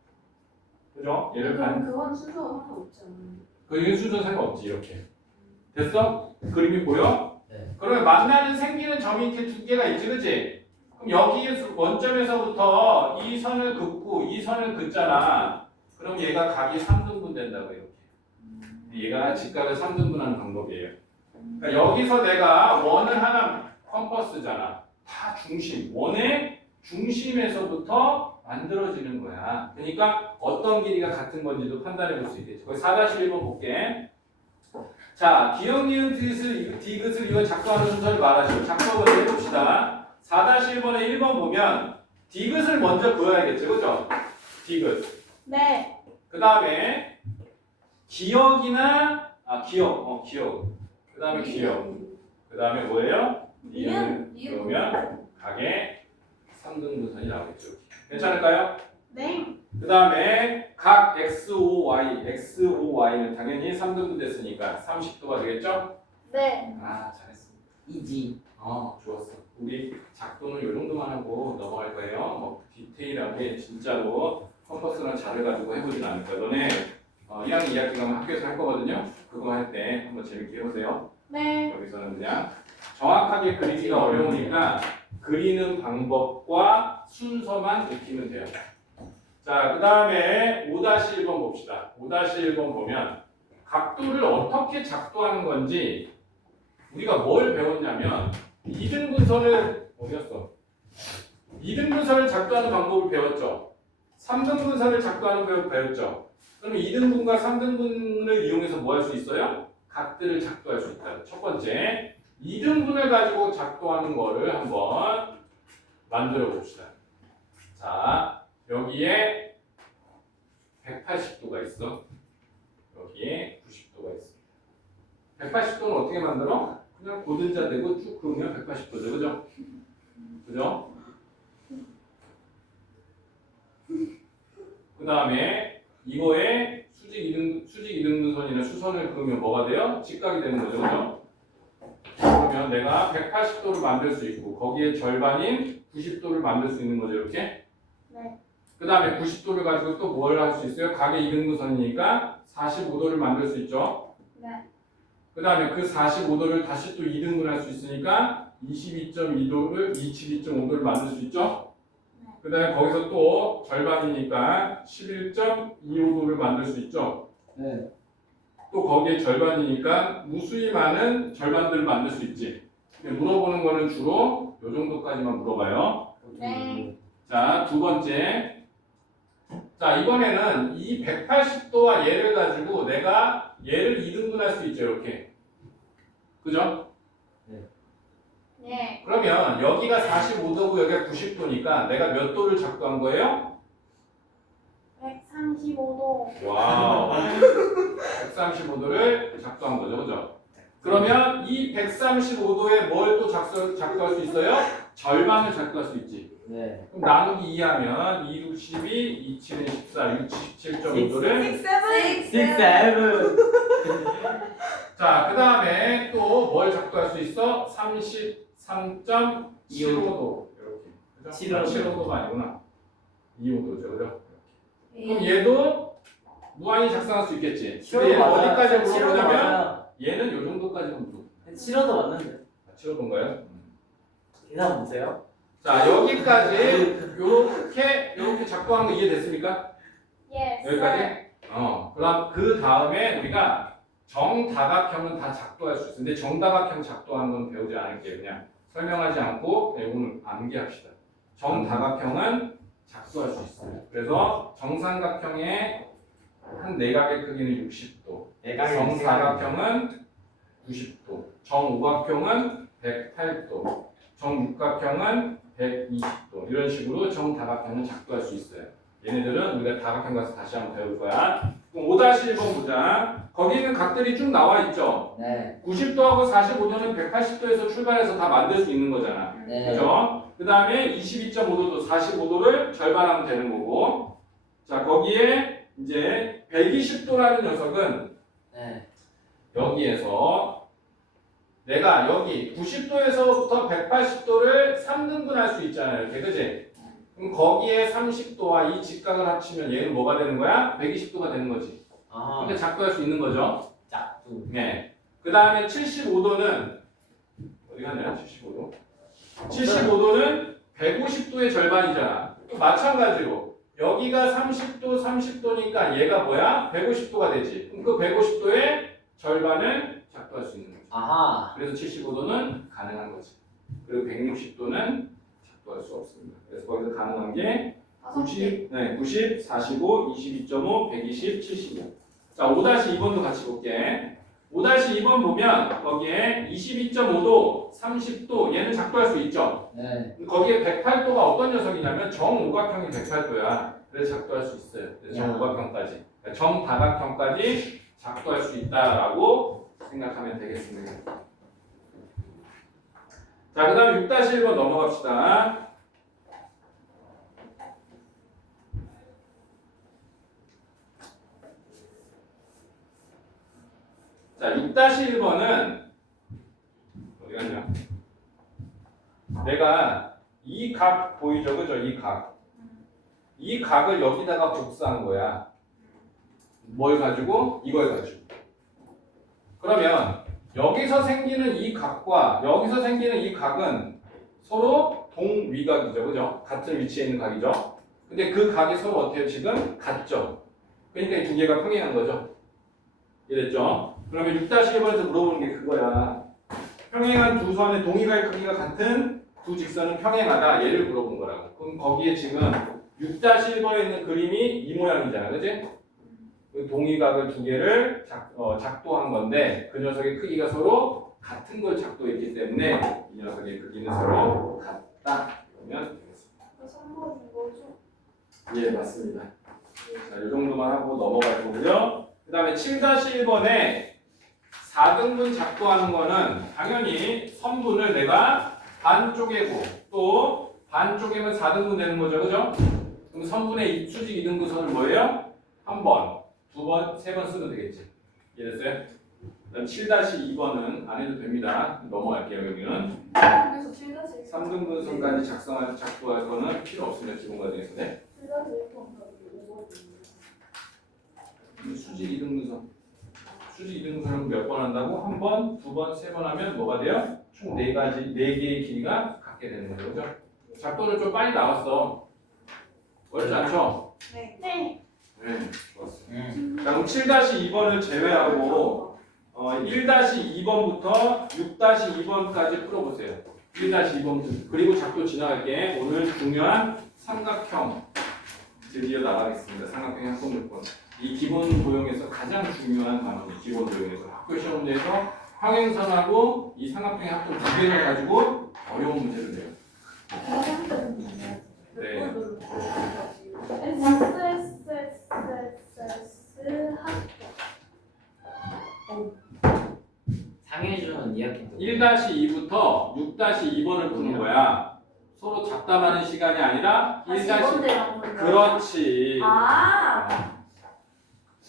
그죠? 그건 순서가 상관없지 않아요? 이게 순서 상관없지, 이렇게. 됐어? 그림이 보여? 네. 그러면 만나는 생기는 점이 이렇게 두 개가 있지, 그치? 그럼 여기 원점에서부터 이 선을 긋고 이 선을 긋잖아. 그럼 얘가 각이 3등분 된다고 이렇게. 얘가 직각을 3등분하는 방법이에요. 그러니까 여기서 내가 원을 하나 컴퍼스잖아. 다 중심, 원의 중심에서부터 만들어지는 거야. 그러니까 어떤 길이가 같은 건지도 판단해 볼 수 있겠죠. 거기 4-1번 볼게. 자, 기억, 니은, 디귿을 이거 작성하는 순서를 말하죠. 작성 먼저 해봅시다. 4-1번에 1번 보면 디귿을 먼저 그어야겠죠. 그죠? 디귿. 네. 그 다음에 기억이나 기억. 그 다음에 기억. 그 다음에 뭐예요? 니은. 그러면 각의 3등분선이 나오겠죠. 괜찮을까요? 네. 그 다음에 각 XOY는 당연히 3등분 됐으니까 30도가 되겠죠? 네. 잘했어. 이지. 좋았어. 우리 작도는 이 정도만 하고 넘어갈 거예요. 뭐 디테일하게 진짜로 컴퍼스랑 잘해가지고 해보진 않을 거야. 너네 1학년 2학기 가면 학교에서 할 거거든요. 그거 할 때 한번 재밌게 해보세요. 네. 여기서는 그냥 정확하게 그리기가 어려우니까 그리는 방법과 순서만 익히면 돼요. 자, 그 다음에 5-1번 봅시다. 5-1번 보면 각도를 어떻게 작도하는 건지 우리가 뭘 배웠냐면 2등분선을 어디였어? 2등분선을 작도하는 방법을 배웠죠. 3등분선을 작도하는 방법을 배웠죠. 그러면 2등분과 3등분을 이용해서 뭐 할 수 있어요? 각들을 작도할 수 있다. 첫 번째, 2등분을 가지고 작도하는 거를 한번 만들어 봅시다. 자, 여기에 180도가 있어. 여기에 90도가 있습니다. 180도는 어떻게 만들어? 그냥 고등자 되고 쭉 그으면 180도죠. 그죠? 그죠? 그 다음에 이거에 수직 이등분선이나 수선을 그으면 뭐가 돼요? 직각이 되는 거죠. 그죠? 그러면 내가 180도를 만들 수 있고 거기에 절반인 90도를 만들 수 있는 거죠. 이렇게. 네. 그 다음에 90도를 가지고 또 뭘 할 수 있어요? 각의 이등분선이니까 45도를 만들 수 있죠. 네. 그 다음에 그 45도를 다시 또 2등분 할 수 있으니까 22.2도를 22.5도를 만들 수 있죠. 그 다음에 거기서 또 절반이니까 11.25도를 만들 수 있죠. 네. 또 거기에 절반이니까 무수히 많은 절반들을 만들 수 있지. 근데 물어보는 거는 주로 이 정도까지만 물어봐요. 네. 자, 두 번째. 자, 이번에는 이 180도와 얘를 가지고 내가 얘를 2등분할 수 있죠. 이렇게. 그죠? 네. 그러면 여기가 45도고 여기가 90도니까 내가 몇 도를 작도한 거예요? 135도. 와우. 135도를 작도한 거죠. 그죠? 그러면 이 135도에 뭘 또 작도할 수 있어요? 절반을 작도할 수 있지. 네. 그럼 나누기 2하면 2, 6, 12, 2, 7은 14, 6, 17.5도를 6, 7. 자, 그 다음에 또 뭘 작도할 수 있어? 33.25도 이렇게. 그죠? 7호도가 아니구나. 2호도죠. 그죠? 그럼 얘도 무한히 작성할 수 있겠지. 근데 얘는 어디까지 물어보냐면 얘는 요 정도까지만 물어보. 7호도 맞는데. 7호도인가요? 계산 보세요. 자, 여기까지 요렇게 작동한 거 이해됐습니까? Yes. 여기까지? 그럼 그 다음에 우리가 정다각형은 다 작도할 수 있어. 근데 정다각형 작도하는 건 배우지 않을게요. 그냥 설명하지 않고 오늘 암기합시다. 정다각형은 작도할 수 있어요. 그래서 정삼각형의 한 내각의 크기는 60도, 정사각형은 90도, 정오각형은 108도, 정육각형은 120도 이런 식으로 정다각형은 작도할 수 있어요. 얘네들은 우리가 다각형 가서 다시 한번 배울 거야. 그럼 5-1번 보자. 거기 있는 각들이 쭉 나와 있죠? 네. 90도하고 45도는 180도에서 출발해서 다 만들 수 있는 거잖아. 네. 그죠? 그 다음에 22.5도도 45도를 절반하면 되는 거고. 자, 거기에 이제 120도라는 녀석은 네. 여기에서 내가 여기 90도에서부터 180도를 3등분 할 수 있잖아요. 이렇게, 그지? 그럼 거기에 30도와 이 직각을 합치면 얘는 뭐가 되는 거야? 120도가 되는 거지. 아. 근데 작도할 수 있는 거죠. 짝두. 네. 그 다음에 75도는 어디 갔냐? 75도. 75도는 150도의 절반이잖아. 또 마찬가지로 여기가 30도, 30도니까 얘가 뭐야? 150도가 되지. 그럼 그 150도의 절반을 작도할 수 있는 거죠. 아하. 그래서 75도는 가능한 거지. 그리고 160도는 작도할 수 없습니다. 그래서 거기서 가능한 게 90, 45, 22.5, 120, 75. 자, 5-2번도 같이 볼게. 5-2번 보면 거기에 22.5도, 30도 얘는 작도할 수 있죠. 네. 거기에 108도가 어떤 녀석이냐면 정오각형이 108도야. 그래서 작도할 수 있어요. 그래서 정오각형까지, 정다각형까지 작도할 수 있다라고 생각하면 되겠습니다. 자, 그 다음에 6-1번 넘어갑시다. 자, 6-1번은 어디 갔냐? 내가 이 각 보이죠? 그죠? 이 각. 이 각을 여기다가 복사한 거야. 뭘 가지고? 이걸 가지고. 그러면 여기서 생기는 이 각과 여기서 생기는 이 각은 서로 동위각이죠. 그죠? 같은 위치에 있는 각이죠. 근데 그 각이 서로 어때요? 지금 같죠? 그러니까 이 두 개가 평행한 거죠. 이해됐죠? 그러면 6-1번에서 물어보는 게 그거야. 평행한 두 선의 동위각의 크기가 같은 두 직선은 평행하다 얘를 물어본 거라고. 그럼 거기에 지금 6-1번에 있는 그림이 이 모양이잖아, 그지? 그 동의각을 두 개를 작도한 건데 그 녀석의 크기가 서로 같은 걸 작도했기 때문에 이 녀석의 크기는 서로 같다. 그러면 되겠습니다. 3번인 거죠? 예, 맞습니다. 자, 이 정도만 하고 넘어갈 거고요. 그 다음에 7-1번에 4등분 작도하는 거는 당연히 선분을 내가 반 쪼개고 또 반 쪼개면 4등분 되는 거죠, 그죠? 그럼 선분의 수직 이등분선은 뭐예요? 한 번, 두 번, 세 번 쓰면 되겠지. 이해됐어요? 그다음 7-2번은 안 해도 됩니다. 넘어갈게요, 여기는. 그래서 7-1 3등분선까지 작도할 거는 필요 없습니다, 기본 과정에서. 네. 7-1번까지 5번 수직 이등분선. 수직 이등분선은 몇 번 한다고? 한 번, 두 번, 세 번 하면 뭐가 돼요? 총 네 개의 길이가 갖게 되는 거죠, 그죠? 작도는 좀 빨리 나왔어. 어렵지 않죠? 네. 네, 좋았어. 자, 그럼 7-2번을 제외하고 1-2번부터 6-2번까지 풀어보세요. 1-2번부터. 그리고 작도 지나갈게. 오늘 중요한 삼각형 드디어 나가겠습니다. 삼각형 학습물권. 이 기본 도형에서 가장 중요한 단어입니다. 기본 도형에서 학교 시험 문제에서 평행선하고 이 삼각형의 합동 두 개를 가지고 어려운 문제를 내요. 네. 상해주는 이야기. 1-2부터 6-2번을 푸는 거야. 서로 잡담하는 시간이 아니라 1-2. 그렇지.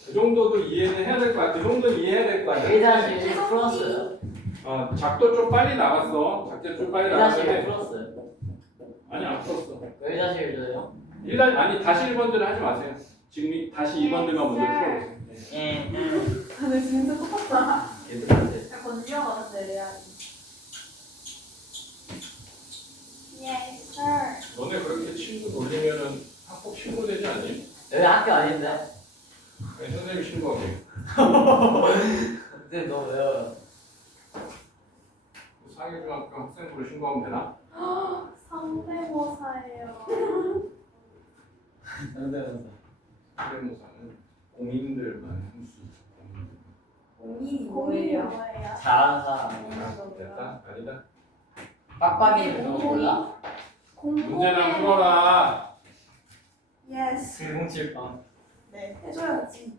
그 정도도 이해는 해야 될 거 같아. 그 정도는 이해해야 될 거 같아. 1-1 풀었어요. 작도 좀 빨리 나갔어. 작도 좀 빨리 1-1 나갔는데. 풀었어요. 아니, 안 풀었어. 1-1도요? 아니, 다시 1번들은 하지 마세요. 지금 다시 2번들만 먼저 풀어보세요. 네. 근데 진짜 똑같다. 얘도 같아. 건지어가는데 레알이. Yes, sir. 너네 그렇게 친구 놀리면은 학폭 신고되지 않니? 여기 학교 아닌데? 아니, 선생님이 신고하게. 근데 너 왜요? 상해중학교 학생부를 신고하면 되나? 성대모사예요. 상대모사. 성대모사는 공인들만 할 수 있어. 공인이 뭐예요? 뭐예요? 잘하는 사람. 됐다? 아니다? 빡빡이는 그런 거 몰라? 문제나 풀어라. Yes. 1078. 네, 해줘야지.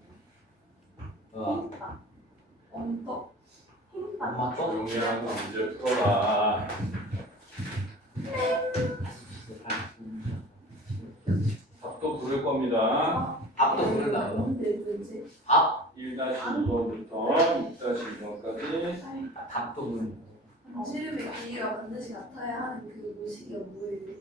어. 언덕. 힘빠. 엄마 거? 조용히 하고 문제 풀어라. 답도 부를 겁니다. 밥도 부른다고요? 뭔데 도대체? 밥? 1-2번부터 6-2번까지. 밥도 부른다. 지름의 길이가 반드시 같아야 하는 그 모식이 뭐예요?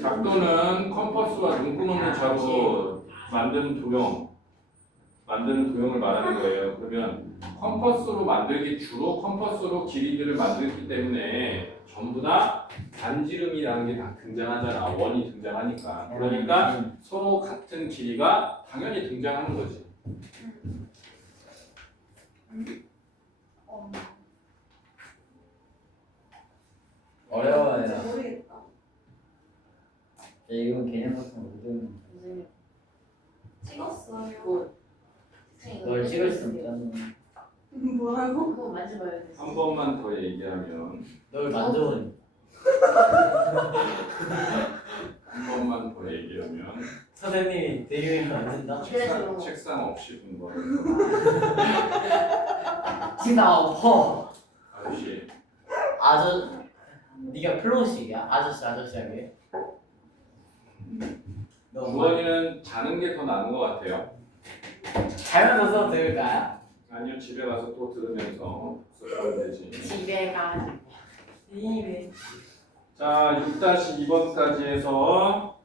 작도는 컴퍼스와 눈금 없는 자로 만드는 도형을 말하는 거예요. 그러면 컴퍼스로 만들기 주로 컴퍼스로 길이들을 만들기 때문에 전부 다 반지름이라는 게 다 등장하잖아. 원이 등장하니까. 그러니까 서로 같은 길이가 당연히 등장하는 거지. 어려워요. 모르겠다. 이건 개념 같은 거 못하는 찍었어요. 널 찍을 수 없다는. 뭐라고? 그거 만져봐야 돼. 한 번만 더 얘기하면 널 만져보니. 한 번만 더 얘기하면 선생님이 대리를 만진다? 책상 없이 본 거예요. 진짜 엎어. 아저씨 네가 플로우식이야? 아저씨 하게. 너 주원이는 자는 게 더 나은 것 같아요. 잘못해서 들을까요? 아니요, 집에 가서 또 들으면서 써주면 되지. 집에 가. 집에. 자, 6-2번까지 해서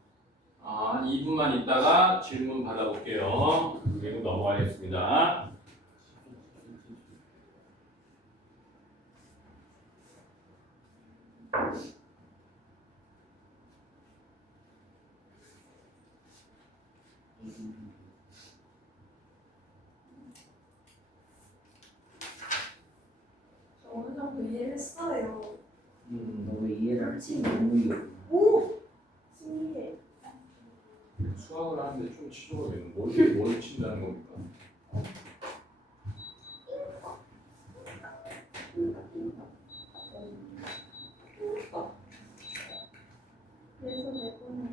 2분만 있다가 질문 받아볼게요. 그리고 넘어가겠습니다. 저 어느 정도 이해했어요. 그치. 오! 신기해. 수학을 하는데 좀 치료가 되는 뭘 친다는 겁니까? 그래서 내보내.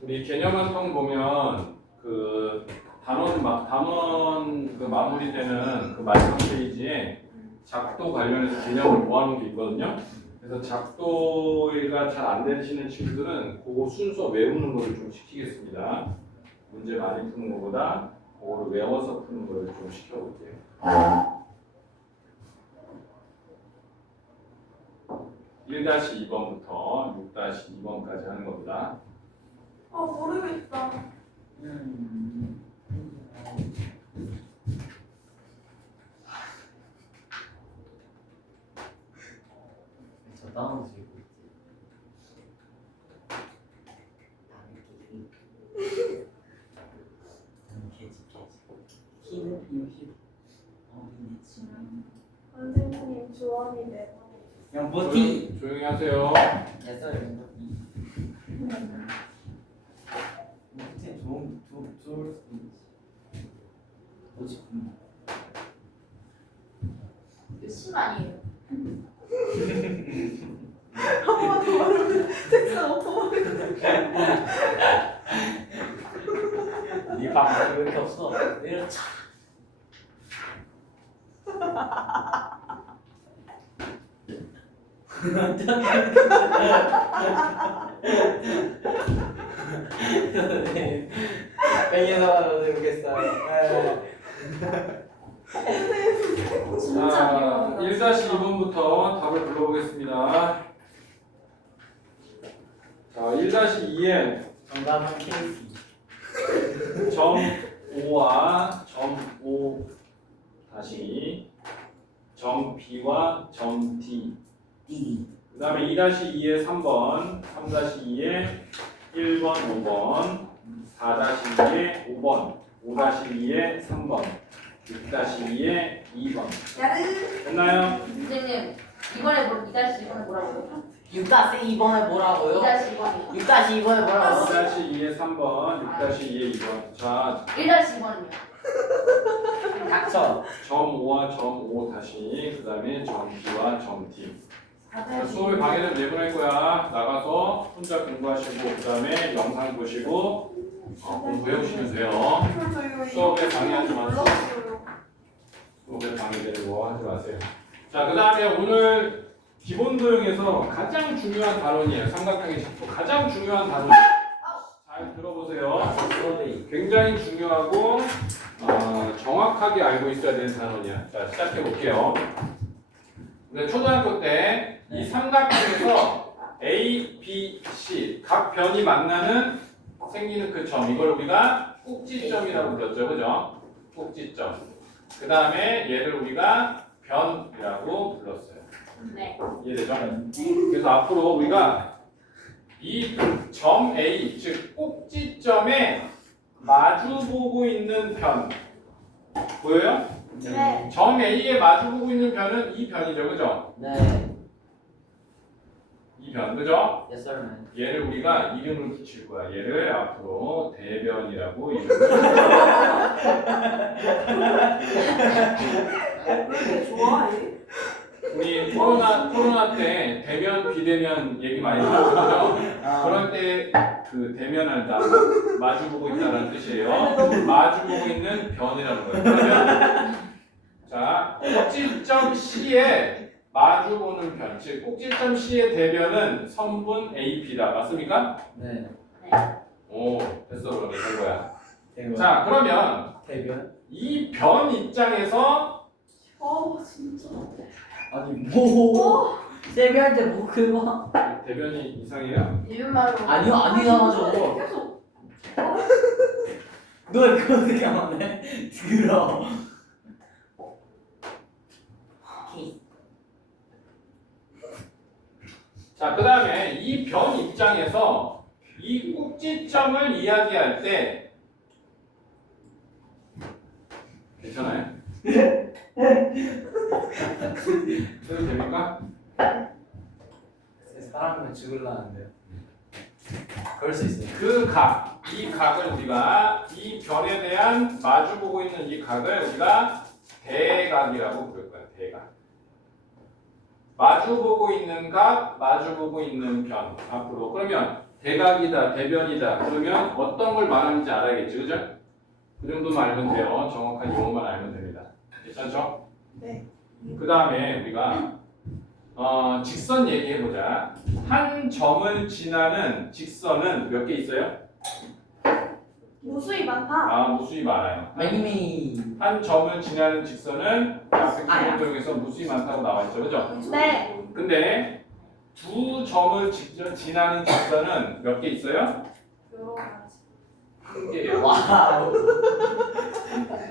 우리 개념 활동 보면 그 단원 그 마무리되는 그 마지막 페이지에 작도 관련해서 개념을 모아놓은 게 있거든요. 그래서 작도가 잘 안 되시는 친구들은 그거 순서 외우는 거를 좀 시키겠습니다. 문제 많이 푸는 것보다 그거를 외워서 푸는 거를 좀 시켜볼게요. 1-2번부터 6-2번까지 하는 겁니다. 아, 모르겠다. 저 다운 들고 있지. 개지. 키는 이거 선생님 조언이 내보내. 영보티. 조용히 하세요. 됐어요 영보티. 영보티 좋을 수도 있지. 오지. 몇시 만이에요? 한 번 더 말하면 책상 엎어버려. 네방 왜 이렇게 없어? 내려 차. 뺑에서 넣어주겠어요. 진짜 자, 귀여워. 1-2번부터 답을 불러보겠습니다. 자, 1-2에 정답은 케이스. 점 5와 점 5 다시 점 B와 점 D. D. 그 다음에 2-2에 3번, 3-2에 1번, 5번, 4-2에 5번, 5-2에 3번, 6-2에 2번. 야르. 됐나요? 선생님 이번에 2-2번에 뭐라고요? 6-2번에 뭐라고요? 2-2번이 6-2번에 뭐라고요? 2-2에 3번, 6-2에 2번. 자, 1-2번은요? 닥쳐. 점 5와 점 5 다시, 그 다음에 점 B와 점 D. 자, 수업에 방해되면 내보낼 거야. 나가서 혼자 공부하시고, 그 다음에 영상 보시고, 공부해 오시면 돼요. 저 이거 수업에 방해하지 마세요. 몰랐어요. 수업에 방해되고 하지 마세요. 자, 그 다음에 오늘 기본 도형에서 가장 중요한 단원이에요. 삼각형의 작도 가장 중요한 단원. 잘 들어보세요. 굉장히 중요하고 정확하게 알고 있어야 되는 단원이야. 자, 시작해 볼게요. 우리가 초등학교 때 이 삼각형에서 A, B, C 각 변이 만나는 생기는 그 점, 이걸 우리가 꼭지점이라고 불렀죠, 그죠? 꼭지점. 그 다음에 얘를 우리가 변이라고 불렀어요. 네. 이해되죠? 그래서 앞으로 우리가 이 점 A, 즉 꼭지점에 마주보고 있는 변 보여요? 네. 점 A에 마주보고 있는 변은 이 변이죠, 그죠? 네. 이 변, 그죠? Yes sir. 얘를 우리가 이름을 붙일 거야. 얘를 앞으로 대변이라고 이름을. 왜 이렇게 좋아해? 우리 코로나 때 대면 비대면 얘기 많이 하죠, 그죠? 그럴 때 그 대면을 다 마주보고 있다는 뜻이에요. 마주보고 있는 변이라는 거예요. 그러면 자, 꼭지점 C에 마주보는 변, 즉 꼭지점 C의 대변은 선분 AP다. 맞습니까? 네. 오, 됐어. 그러면 된 거야. 대변. 자, 그러면 대변. 이 변 입장에서 진짜. 아니 뭐? 세미할 때 뭐 그거? 대변이 이상해요? 일말로 아니요 안 이상하죠. 계속. 너 그거 어떻게 하네? 들어. 자, 그 다음에 이 변 입장에서 이 꼭지점을 이야기할 때 괜찮아요? 그래도 됩니까? 사람을 죽을라는데요. 그럴 수 있어요. 이 각을 우리가 이 별에 대한 마주보고 있는 이 각을 우리가 대각이라고 부를 거야. 대각. 마주보고 있는 각, 마주보고 있는 변 앞으로. 그러면 대각이다, 대변이다. 그러면 어떤 걸 말하는지 알아야겠지, 그죠? 그 정도만 알면 돼요. 정확한 용어만 알면 됩니다. 괜찮죠? 네. 그 다음에 우리가 직선 얘기해보자. 한 점을 지나는 직선은 몇 개 있어요? 무수히 많다. 아, 무수히 많아요. 매니메이. 한 점을 지나는 직선은 앞에 아야. 기본적에서 무수히 많다고 나와 있죠, 그죠? 네. 근데 두 점을 지나는 직선은 몇 개 있어요? 여러 가지. 한 개예요. 와우.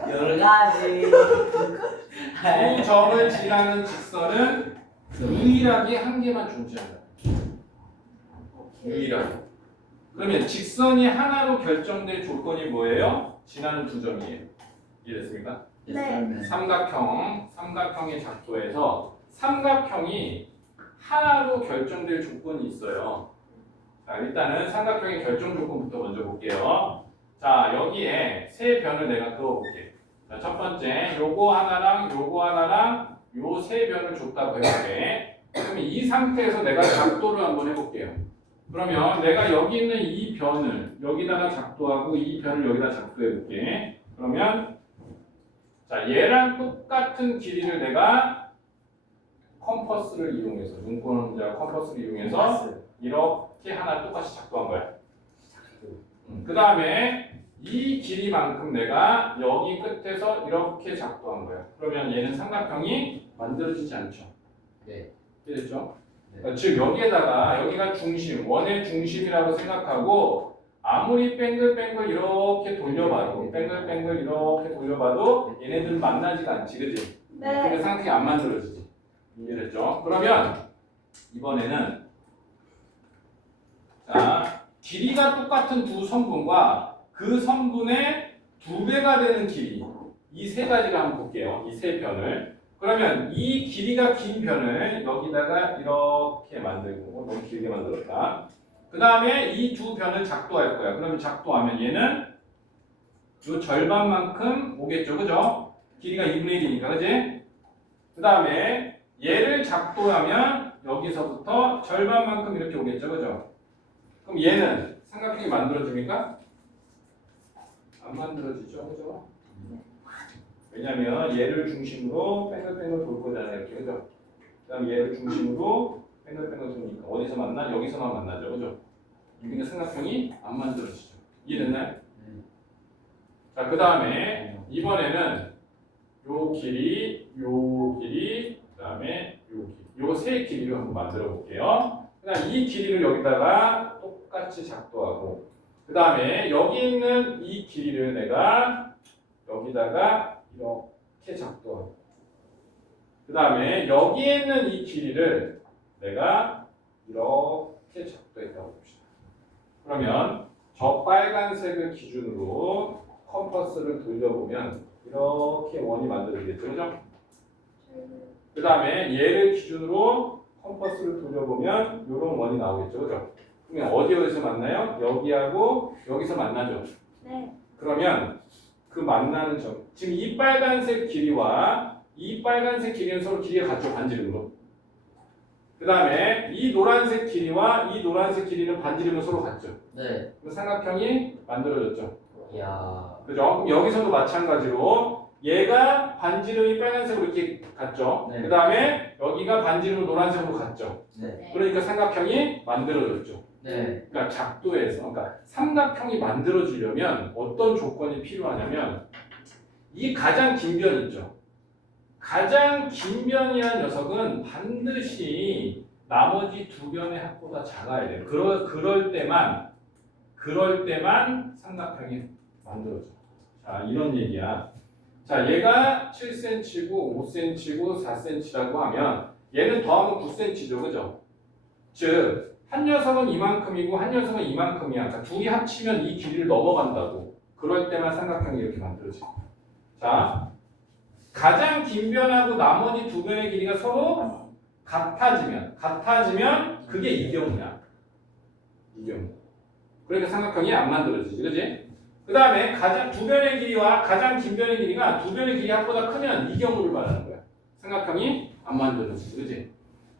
여러 가지. 두 점을 지나는 직선은 유일하게 한 개만 존재한다. 유일하게. 그러면 직선이 하나로 결정될 조건이 뭐예요? 지나는 두 점이에요. 이해됐습니까? 네. 삼각형의 작도에서 삼각형이 하나로 결정될 조건이 있어요. 자, 일단은 삼각형의 결정 조건부터 먼저 볼게요. 자, 여기에 세 변을 내가 그어볼게. 자, 첫 번째, 요거 하나랑 요 세 변을 줬다고 해볼게. 그러면 이 상태에서 내가 작도를 한번 해볼게요. 그러면 내가 여기 있는 이 변을 여기다가 작도하고 이 변을 여기다 작도해볼게. 그러면 자, 얘랑 똑같은 길이를 내가 컴퍼스를 이용해서 눈꽃자 컴퍼스를 이용해서 이렇게 하나 똑같이 작도한 거야. 그 다음에 이 길이만큼 내가 여기 끝에서 이렇게 작도한 거야. 그러면 얘는 삼각형이 만들어지지 않죠. 네. 이해됐죠? 네. 즉 여기에다가 여기가 중심, 원의 중심이라고 생각하고 아무리 뱅글뱅글 이렇게 돌려봐도 뱅글뱅글 이렇게 돌려봐도 얘네들은 만나지가 않지, 그지? 네. 그래서 삼각형이 안 만들어지지. 이해됐죠? 그러면 이번에는 자, 길이가 똑같은 두 성분과 그 성분의 2배가 되는 길이 이 세 가지를 한번 볼게요. 이 세 변을. 그러면 이 길이가 긴 변을 여기다가 이렇게 만들고 너무 길게 만들었다. 그 다음에 이 두 변을 작도할 거야. 그러면 작도하면 얘는 요 절반만큼 오겠죠, 그죠? 길이가 2분의 1이니까, 그지? 그 다음에 얘를 작도하면 여기서부터 절반만큼 이렇게 오겠죠, 그죠? 그럼 얘는 삼각형이 만들어집니까? 안 만들어지죠, 그죠? 왜냐면 얘를 중심으로 뱅글뱅글 돌 거잖아요, 이렇게, 그죠? 그 다음에 얘를 중심으로 뱅글뱅글 도니까 어디서 만나? 여기서만 만나죠, 그죠? 그러니까 삼각형이 안 만들어지죠. 이해됐나요? 자, 그 다음에 이번에는 요 길이, 그 다음에 요 길이, 요 세 길이를 한번 만들어 볼게요. 그다음 이 길이를 여기다가 똑같이 작도하고, 그 다음에 여기 있는 이 길이를 내가 여기다가 이렇게 작도하고, 그 다음에 여기에 있는 이 길이를 내가 이렇게 작도했다고 봅시다. 그러면 저 빨간색을 기준으로 컴퍼스를 돌려보면 이렇게 원이 만들어지겠죠, 그죠? 그 다음에 얘를 기준으로 컴퍼스를 돌려보면 이런 원이 나오겠죠, 그죠? 그러면 어디에서 만나요? 여기하고 여기서 만나죠. 네. 그러면 그 만나는 점, 지금 이 빨간색 길이와 이 빨간색 길이는 서로 길이가 같죠, 반지름으로. 그 다음에 이 노란색 길이와 이 노란색 길이는 반지름으로 서로 같죠. 네. 그럼 삼각형이 만들어졌죠. 이야. 그죠? 그럼 여기서도 마찬가지로 얘가 반지름이 빨간색으로 이렇게 갔죠. 네. 그 다음에 여기가 반지름으로 노란색으로 갔죠. 네. 그러니까 삼각형이 만들어졌죠. 네. 그러니까 작도에서, 그러니까 삼각형이 만들어지려면 어떤 조건이 필요하냐면 이 가장 긴 변 있죠. 가장 긴 변이라는 녀석은 반드시 나머지 두 변의 합보다 작아야 돼요. 그럴 때만 삼각형이 만들어져. 자, 이런 얘기야. 자, 얘가 7cm고 5cm고 4cm라고 하면 얘는 더하면 9cm죠, 그죠? 즉, 한 녀석은 이만큼이고 한 녀석은 이만큼이야. 그러니까 둘이 합치면 이 길이를 넘어간다고. 그럴 때만 삼각형이 이렇게 만들어져. 자, 가장 긴 변하고 나머지 두 변의 길이가 서로 같아지면 그게 이경우야. 이경우. 그러니까 삼각형이 안 만들어지지, 그렇지? 그 다음에 가장 두 변의 길이와 가장 긴 변의 길이가 두 변의 길이 합보다 크면 이경우를 말하는 거야. 삼각형이 안 만들어지지, 그렇지?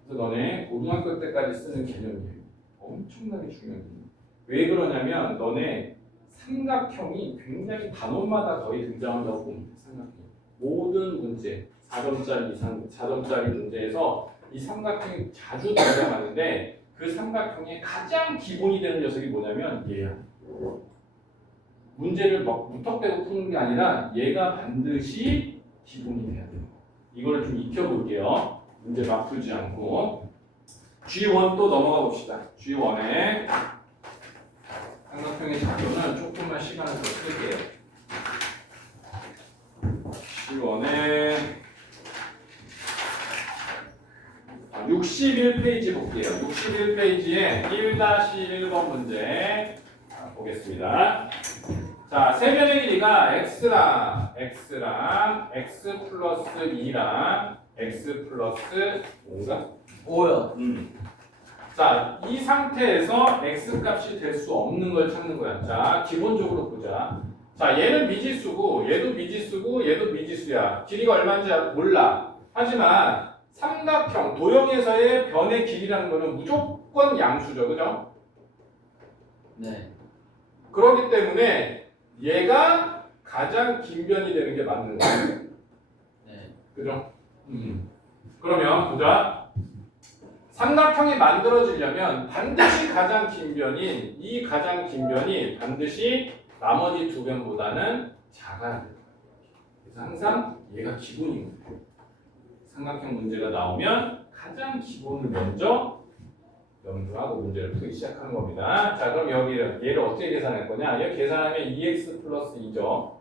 그래서 너네 고등학교 때까지 쓰는 개념이에요. 엄청나게 중요한 개념. 왜 그러냐면 너네 삼각형이 굉장히 단원마다 거의 등장한다고 보면 돼. 삼각형. 모든 문제, 4점짜리 이상, 4점짜리 문제에서 이 삼각형이 자주 등장하는데 그 삼각형의 가장 기본이 되는 녀석이 뭐냐면 얘야. 문제를 막 무턱대고 푸는 게 아니라 얘가 반드시 기본이 돼야 돼요. 이거를 좀 익혀볼게요. 문제 막 풀지 않고. G1 또 넘어가 봅시다. G1에 삼각형의 작용은 조금만 시간을 더 쓸게요. G1에 61페이지 볼게요. 61페이지에 1-1번 문제 보겠습니다. 자, 세 변의 길이가 x랑 x 플러스 2랑 x 플러스 5인가? 5요. 자, 이 상태에서 x 값이 될 수 없는 걸 찾는 거야. 자, 기본적으로 보자. 자, 얘는 미지수고, 얘도 미지수고, 얘도 미지수야. 길이가 얼마인지 몰라. 하지만 삼각형, 도형에서의 변의 길이라는 거는 무조건 양수죠. 그죠? 네. 그렇기 때문에 얘가 가장 긴 변이 되는 게 맞는 거야. 네. 그죠? 그러면 보자. 삼각형이 만들어지려면 반드시 가장 긴 변인 이 가장 긴 변이 반드시 나머지 두 변보다는 작아야 돼요. 그래서 항상 얘가 기본인 거예요. 삼각형 문제가 나오면 가장 기본을 먼저 염두하고 문제를 풀기 시작하는 겁니다. 자, 그럼 얘를 어떻게 계산할 거냐? 얘 계산하면 2x 플러스 2죠.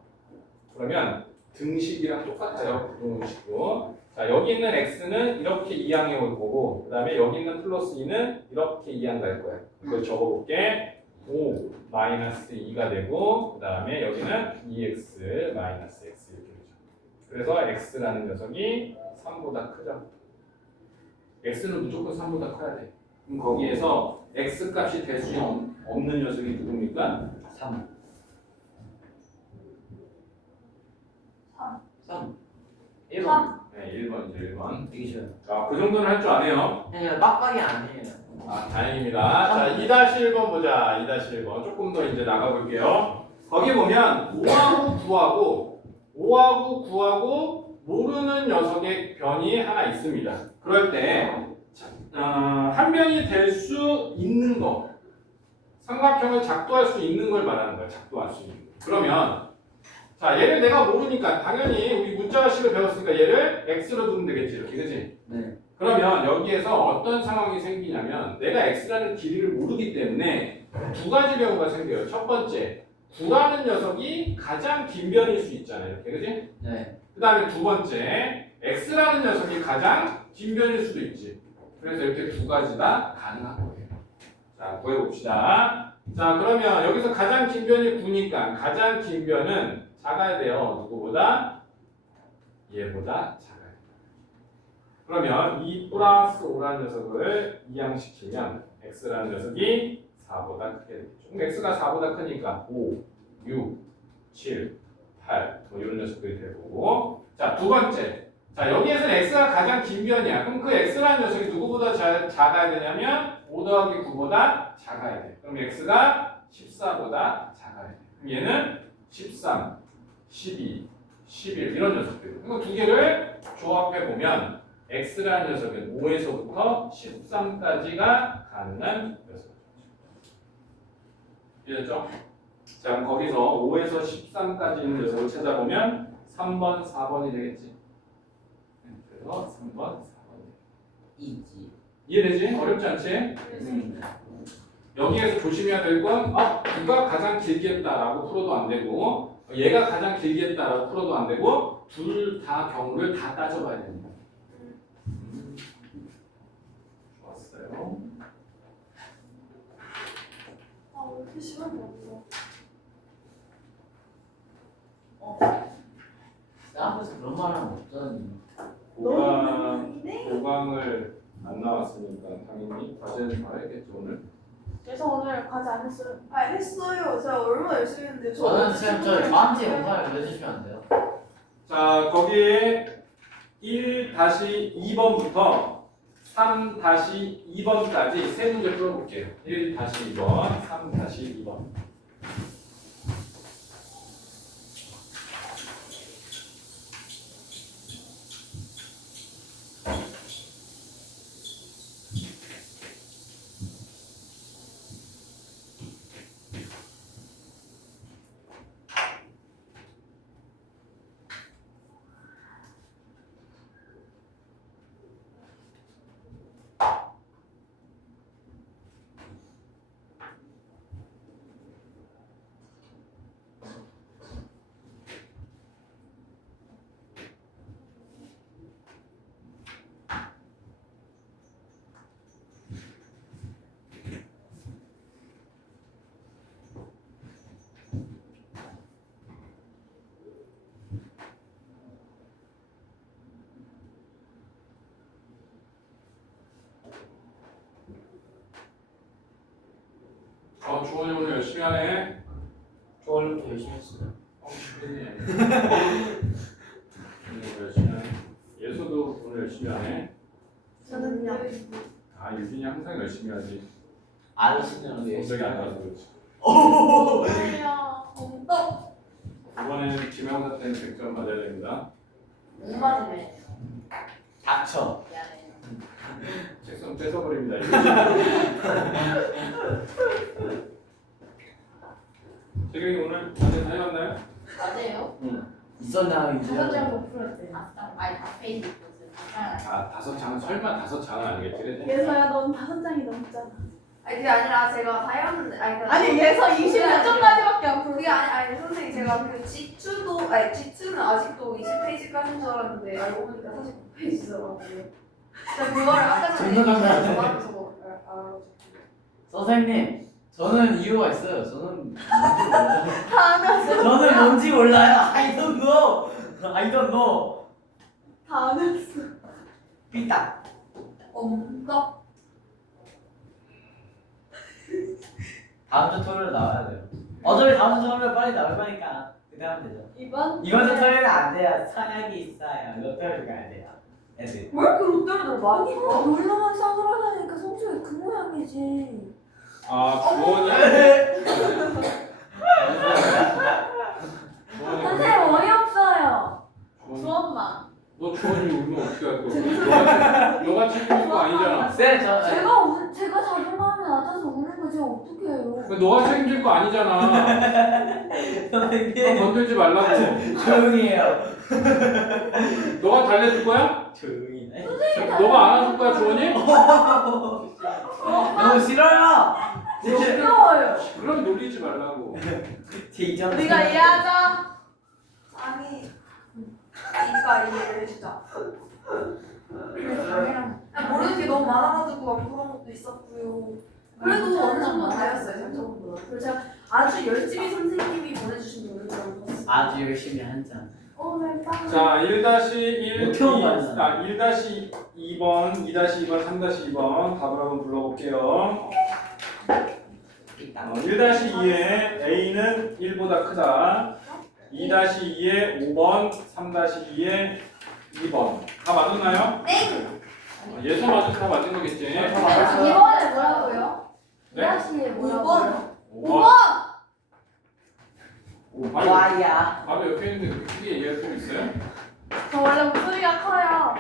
그러면 등식이랑 똑같아요. 부등식도. 자, 여기 있는 x는 이렇게 이항해 올 거고, 그 다음에 여기 있는 플러스 2는 이렇게 이항 갈 거야. 이걸 적어볼게. 5 마이너스 2가 되고, 그 다음에 여기는 2x 마이너스 x 이렇게 되죠. 그래서 x라는 녀석이 3보다 크죠. x는 무조건 3보다 커야 돼. 그럼 거기에서 x 값이 될 수 없는 녀석이 누굽니까? 3. 1번. 네, 1번이죠, 1번. 되게 쉬워요. 자, 그 정도는 할 줄 아네요. 그냥 빡빡이 아니에요. 아, 다행입니다. 자, 2-1번 보자. 2-1번. 조금 더 이제 나가볼게요. 거기 보면 5하고 9하고 모르는 녀석의 변이 하나 있습니다. 그럴 때, 한 변이 될 수 있는 거. 삼각형을 작도할 수 있는 걸 말하는 거야. 작도할 수 있는 거. 그러면, 자, 얘를 내가 모르니까 당연히 우리 문자식을 배웠으니까 얘를 x로 두면 되겠지. 이렇게, 그지? 네. 그러면 여기에서 어떤 상황이 생기냐면 내가 x라는 길이를 모르기 때문에 두 가지 경우가 생겨요. 첫 번째, 9라는 녀석이 가장 긴 변일 수 있잖아요. 이렇게, 그지? 네. 그 다음에 두 번째, x라는 녀석이 가장 긴 변일 수도 있지. 그래서 이렇게 두 가지 다 가능한 거예요. 자, 구해봅시다. 자, 그러면 여기서 가장 긴 변이 9니까 가장 긴 변은 작아야 돼요. 누구보다? 얘보다 작아요. 그러면 2 플러스 5라는 녀석을 이항시키면 x라는 녀석이 4보다 크게 되겠죠. 그럼 x가 4보다 크니까 5, 6, 7, 8 뭐 이런 녀석들이 되고, 자, 두 번째. 자, 여기에서는 x가 가장 긴 변이야. 그럼 그 x라는 녀석이 누구보다 작아야 되냐면 5 더하기 9보다 작아야 돼. 그럼 x가 14보다 작아야 돼. 그럼 얘는 13, 12, 11 이런 녀석들. 그럼 두 개를 조합해 보면 x라는 녀석은 5에서부터 13까지가 가능한 녀석. 이해됐죠? 자, 그럼 거기서 5에서 13까지 있는 녀석을 찾아보면 3번, 4번이 되겠지. 그래서 3번, 4번. 이지. 이해되지? 어렵지 않지? 여기에서 조심해야 될 건, 누가 가장 길겠다라고 풀어도 안 되고, 얘가 가장 길겠다라고 풀어도 안 되고, 둘 다 경우를 다 따져봐야 됩니다. 좋았어요. 아, 왜 이렇게 시간이 없어? 앞에서 그런 말 하면 없잖니. 보강을 안 나왔으니까 당연히 과제는 잘했겠죠 오늘. 그래서 오늘 과제 안 했어요. 아 했어요. 제가 얼마나 열심히 했는데. 저는 쌤 저한테 영상을 보여주시면 안 돼요? 자 거기에 1-2번부터 3-2번까지 세 문제 풀어볼게요. 1-2번, 3-2번. 주원이 오늘 열심히 하네. 저 오늘부터 열심히 했어요. 그러네. 오늘 열심히 하네. 예서도 오늘 열심히 하네. 저는요. 아 유진이 항상 열심히 하지. 아저씨는 열심히 성적이 안 해요. 나와서 그렇지. 그냥 엉떡. 이번에는 김영사 때는 100점 맞아야 됩니다. 못 맞으면 닥쳐. 미안해. 책상 뺏어버립니다. 이거. 재경이 오늘 과제 다 해왔나요? 맞아요? 있었나 이제. 다섯 장못 풀었대. 아니 앞에 있는 것은 아 5장은 설마 5장은 아니겠지? 그래? 예서야 넌 5장이 넘잖아. 아니 그게 아니라 제가 다 해왔는데 아니 예서 20몇 장까지밖에 안 풀었어. 그게 아니 선생님 제가 그 지투도 아니 지투는 아직도 20페이지까지인 줄 알았는데 알고 보니까 49페이지더라고요. 제가 그거를 아까 전에 존나 저한테서 알아가지고 선생님, 저는 이유가 있어요. 저는 뭔지 몰라요. 다 안았어. 저는 뭔지 몰라요. I don't know. I don't know. 다 안았어. 삐딱. 엉떡 다음 주 토요일 나와야 돼요. 어차피 다음 주 토요일 빨리 나올 거니까 그때 하면 되죠. 이번 이번 주 토요일은 안 돼요. 선약이 있어요. 롯데를 가야 돼요. 애들. 왜 이렇게 롯데를 많이 봐? 놀러만 싸돌아다니까 성적이 그 모양이지. 아 주원이. 선생님 어이없어요. 주원만. 너 주원이 울면 어떻게 할 거야? 너가 책임질 거 아니잖아. 쌤, 제가 자존감이 낮아서 우는 거 제가 어떻게 해요? 너가 책임질 거 아니잖아. 너 선생님 건들지 말라고. 조용히 해요. 너가 달래줄 거야? 조용히 해. 너가 안아줄 거야 주원이? 너무 싫어요. 귀여워요. 그럼 놀리지 말라고. 제이점. 우리가 이해하자. 아니 이가 이해를 해주자. 모르는 게 너무 많아가지고 막 그런 것도 있었고요. 그래도 어느 정도 다였어요, 상처보다. 그래서 제가 아주 열심히 선생님이 보내주신 노래들을 봤어요. 아주 열심히 한 잔. 오늘 밤. 자 1-1, 어떻게 말하나? 1-2번, 2-2번, 3-2번 답을 한번 불러볼게요. 삐딱. 1-2에 A는 1보다 크다. 2-2에 5번, 3-2에 2번. 다 맞았나요? 땡! 예서 맞은 다 맞은 거겠지? 이번에 뭐라고요? 네? 다시 뭐라고요? 5번. 와야. 바로 옆에 있는데 그렇게 크게 얘기할 필요 있어요? 저 원래 목소리가 커요.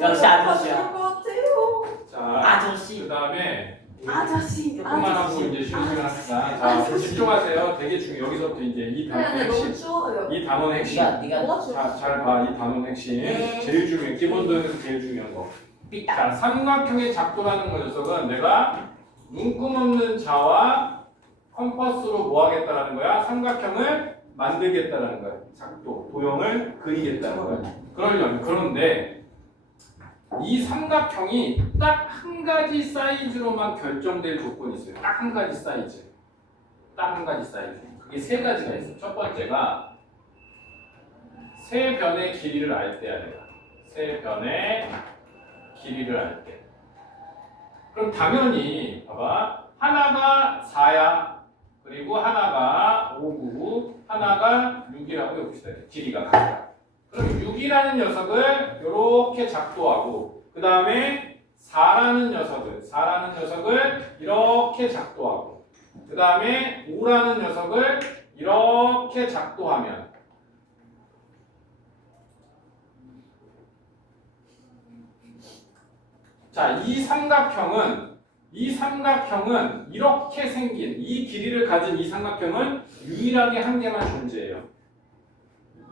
역시 아저씨야. 것 같아요. 자, 아저씨. 그 다음에 아저씨. 조금만 하고 이제 쉬는 시간 합시다. 자, 집중하세요. 되게 중요. 여기서부터 이제 이 단어의 근데 너무 핵심. 추워요. 이 단어의 핵심. 네가 자, 잘 봐. 이 단어의 핵심. 네. 제일 중요해. 기본도에서 제일 중요한 거. 삐딱. 자, 삼각형의 작도라는 거 녀석은 내가 눈금 없는 자와 컴퍼스로 뭐 하겠다라는 거야? 삼각형을 만들겠다라는 거야. 작도, 도형을 그리겠다는 거야. 그런데 이 삼각형이 딱 한 가지 사이즈로만 결정될 조건이 있어요. 딱 한 가지 사이즈. 딱 한 가지 사이즈. 그게 세 가지가 있어요. 첫 번째가 세 변의 길이를 알 때야 내가. 세 변의 길이를 알 때. 그럼 당연히 봐봐. 하나가 4야. 그리고 하나가 5고 하나가 6이라고 해봅시다. 길이가 같다. 그럼 6이라는 녀석을 이렇게 작도하고 그 다음에 4라는 녀석을 이렇게 작도하고 그 다음에 5라는 녀석을 이렇게 작도하면 자, 이 삼각형은 이렇게 생긴 이 길이를 가진 이 삼각형은 유일하게 한 개만 존재해요.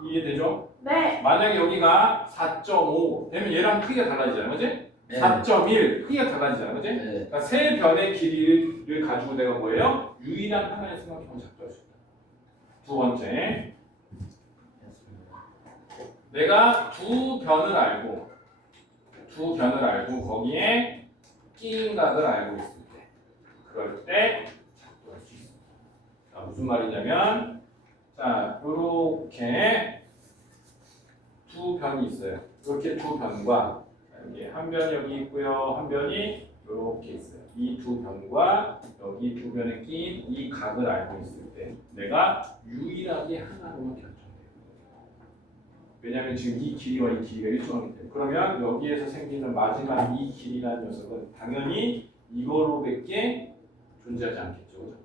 이해되죠? 네. 만약에 여기가 4.5 되면 얘랑 크기가 달라지잖아, 그지? 네. 4.1 크기가 달라지잖아, 그지? 네. 그러니까 세 변의 길이를 가지고 내가 뭐예요? 유일한 하나의 삼각형을 작도할 수 있다. 두 번째, 내가 두 변을 알고 거기에 끼인 각을 알고 있을 때 그럴 때 작도할 수 있습니다. 자, 무슨 말이냐면 자, 요렇게 두 변이 있어요. 이렇게 두 변과 여기 한 변이 여기 있고요. 한 변이 이렇게 있어요. 이 두 변과 여기 두 변에 끼인 이 각을 알고 있을 때 내가 유일하게 하나로만 결정돼요. 왜냐하면 지금 이 길이와 이 길이가 일정하기 때문에. 그러면 여기에서 생기는 마지막 이 길이라는 녀석은 당연히 이거로밖에 존재하지 않겠죠. 그죠?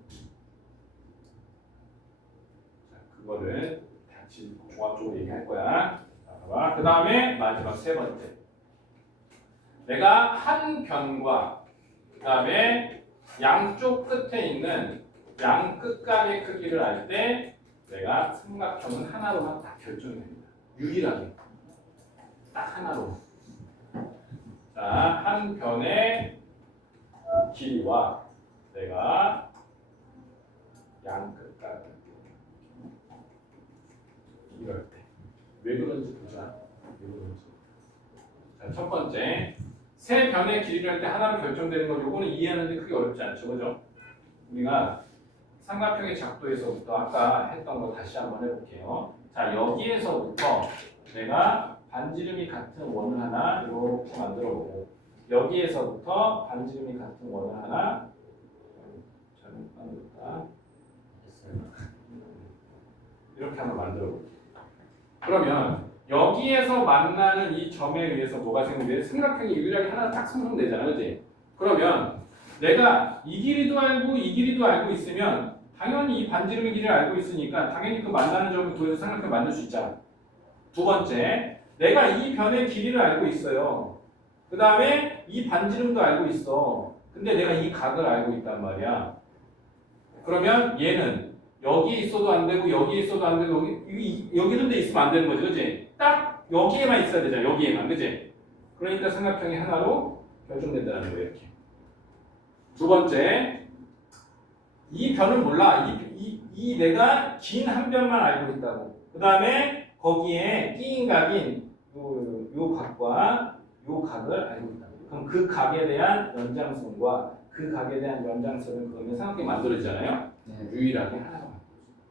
자, 그거를 같이 종합적으로 얘기할 거야. 그 다음에 마지막 세 번째. 내가 한 변과 그 다음에 양쪽 끝에 있는 양 끝각의 크기를 알 때 내가 삼각형은 하나로만 딱 결정됩니다. 유일하게 딱 하나로. 자, 한 변의 길이와 내가 양 끝각을 이럴 때 왜 그런지 보자. 왜 그런지. 자, 첫 번째, 세 변의 길이를 할 때 하나로 결정되는 거 요거는 이해하는데 크게 어렵지 않죠, 그죠? 우리가 삼각형의 작도에서부터 아까 했던 거 다시 한번 해볼게요. 자, 여기에서부터 내가 반지름이 같은 원을 하나 이렇게 만들어 보고 여기에서부터 반지름이 같은 원을 하나 잘못 만들었다. 이렇게 한번 만들어 볼게요. 그러면 여기에서 만나는 이 점에 의해서 뭐가 생겨요? 삼각형이 유일하게 하나 딱 생성되잖아, 그렇지? 그러면 내가 이 길이도 알고 이 길이도 알고 있으면 당연히 이 반지름의 길이를 알고 있으니까 당연히 그 만나는 점을 통해서 삼각형을 만들 수 있잖아. 두 번째, 내가 이 변의 길이를 알고 있어요. 그 다음에 이 반지름도 알고 있어. 근데 내가 이 각을 알고 있단 말이야. 그러면 얘는 여기 있어도 안 되고 여기 있어도 안 되고 여기 이런 데 있으면 안 되는 거지, 그렇지? 딱 여기에만 있어야 되잖아, 여기에만, 그렇지? 그러니까 삼각형이 하나로 결정된다는 거예요, 이렇게. 두 번째, 이 변을 몰라. 이 내가 긴 한 변만 알고 있다고. 그 다음에 거기에 끼인 각인 요 각과 요 각을 알고 있다고. 그럼 그 각에 대한 연장선과 그 각에 대한 연장선을 그러면 삼각형이 만들어지잖아요. 네. 유일하게 하나로 만들어져요.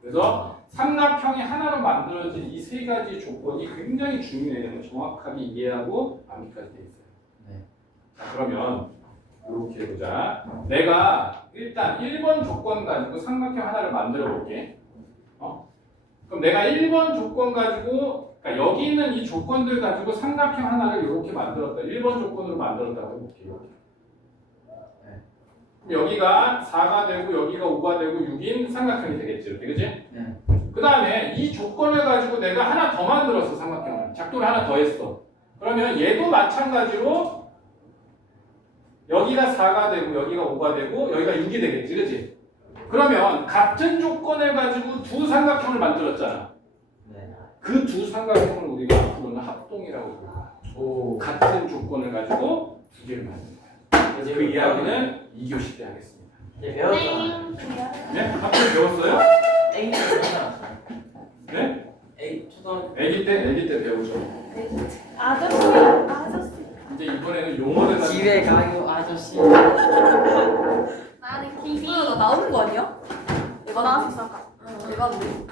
그래서 삼각형이 하나로 만들어진 이 세 가지 조건이 굉장히 중요해요. 정확하게 이해하고 암기까지 돼 있어요. 네. 자, 그러면 이렇게 해보자. 내가 일단 1번 조건 가지고 삼각형 하나를 만들어 볼게. 그럼 내가 1번 조건 가지고, 그러니까 여기 있는 이 조건들 가지고 삼각형 하나를 이렇게 만들었다. 1번 조건으로 만들었다고 해볼게요. 그럼 여기가 4가 되고 여기가 5가 되고 6인 삼각형이 되겠지. 이렇게, 그치? 네. 그 다음에 이 조건을 가지고 내가 하나 더 만들었어. 삼각형을. 작도를 하나 더 했어. 그러면 얘도 마찬가지로 여기가 4가 되고 여기가 5가 되고 여기가 6이 되겠지, 그렇지? 그러면 같은 조건을 가지고 두 삼각형을 만들었잖아. 네. 그 두 삼각형을 우리가 앞으로는 합동이라고 부르는 오. 같은 조건을 가지고 두 개를 만드는 거야. 그래서 그 이야기는 2교시 때 하겠습니다. 이제 배웠잖아. 네? 합동 배웠어요? A 때 배웠잖아. 네? A 초등 아기 때 배우죠. 아저씨. 이제 이번에는 용어를 가지고 집에 가요 아저씨. 나는 TV. 나 나오는 거 아니야? 나왔어 아까. 대박이네.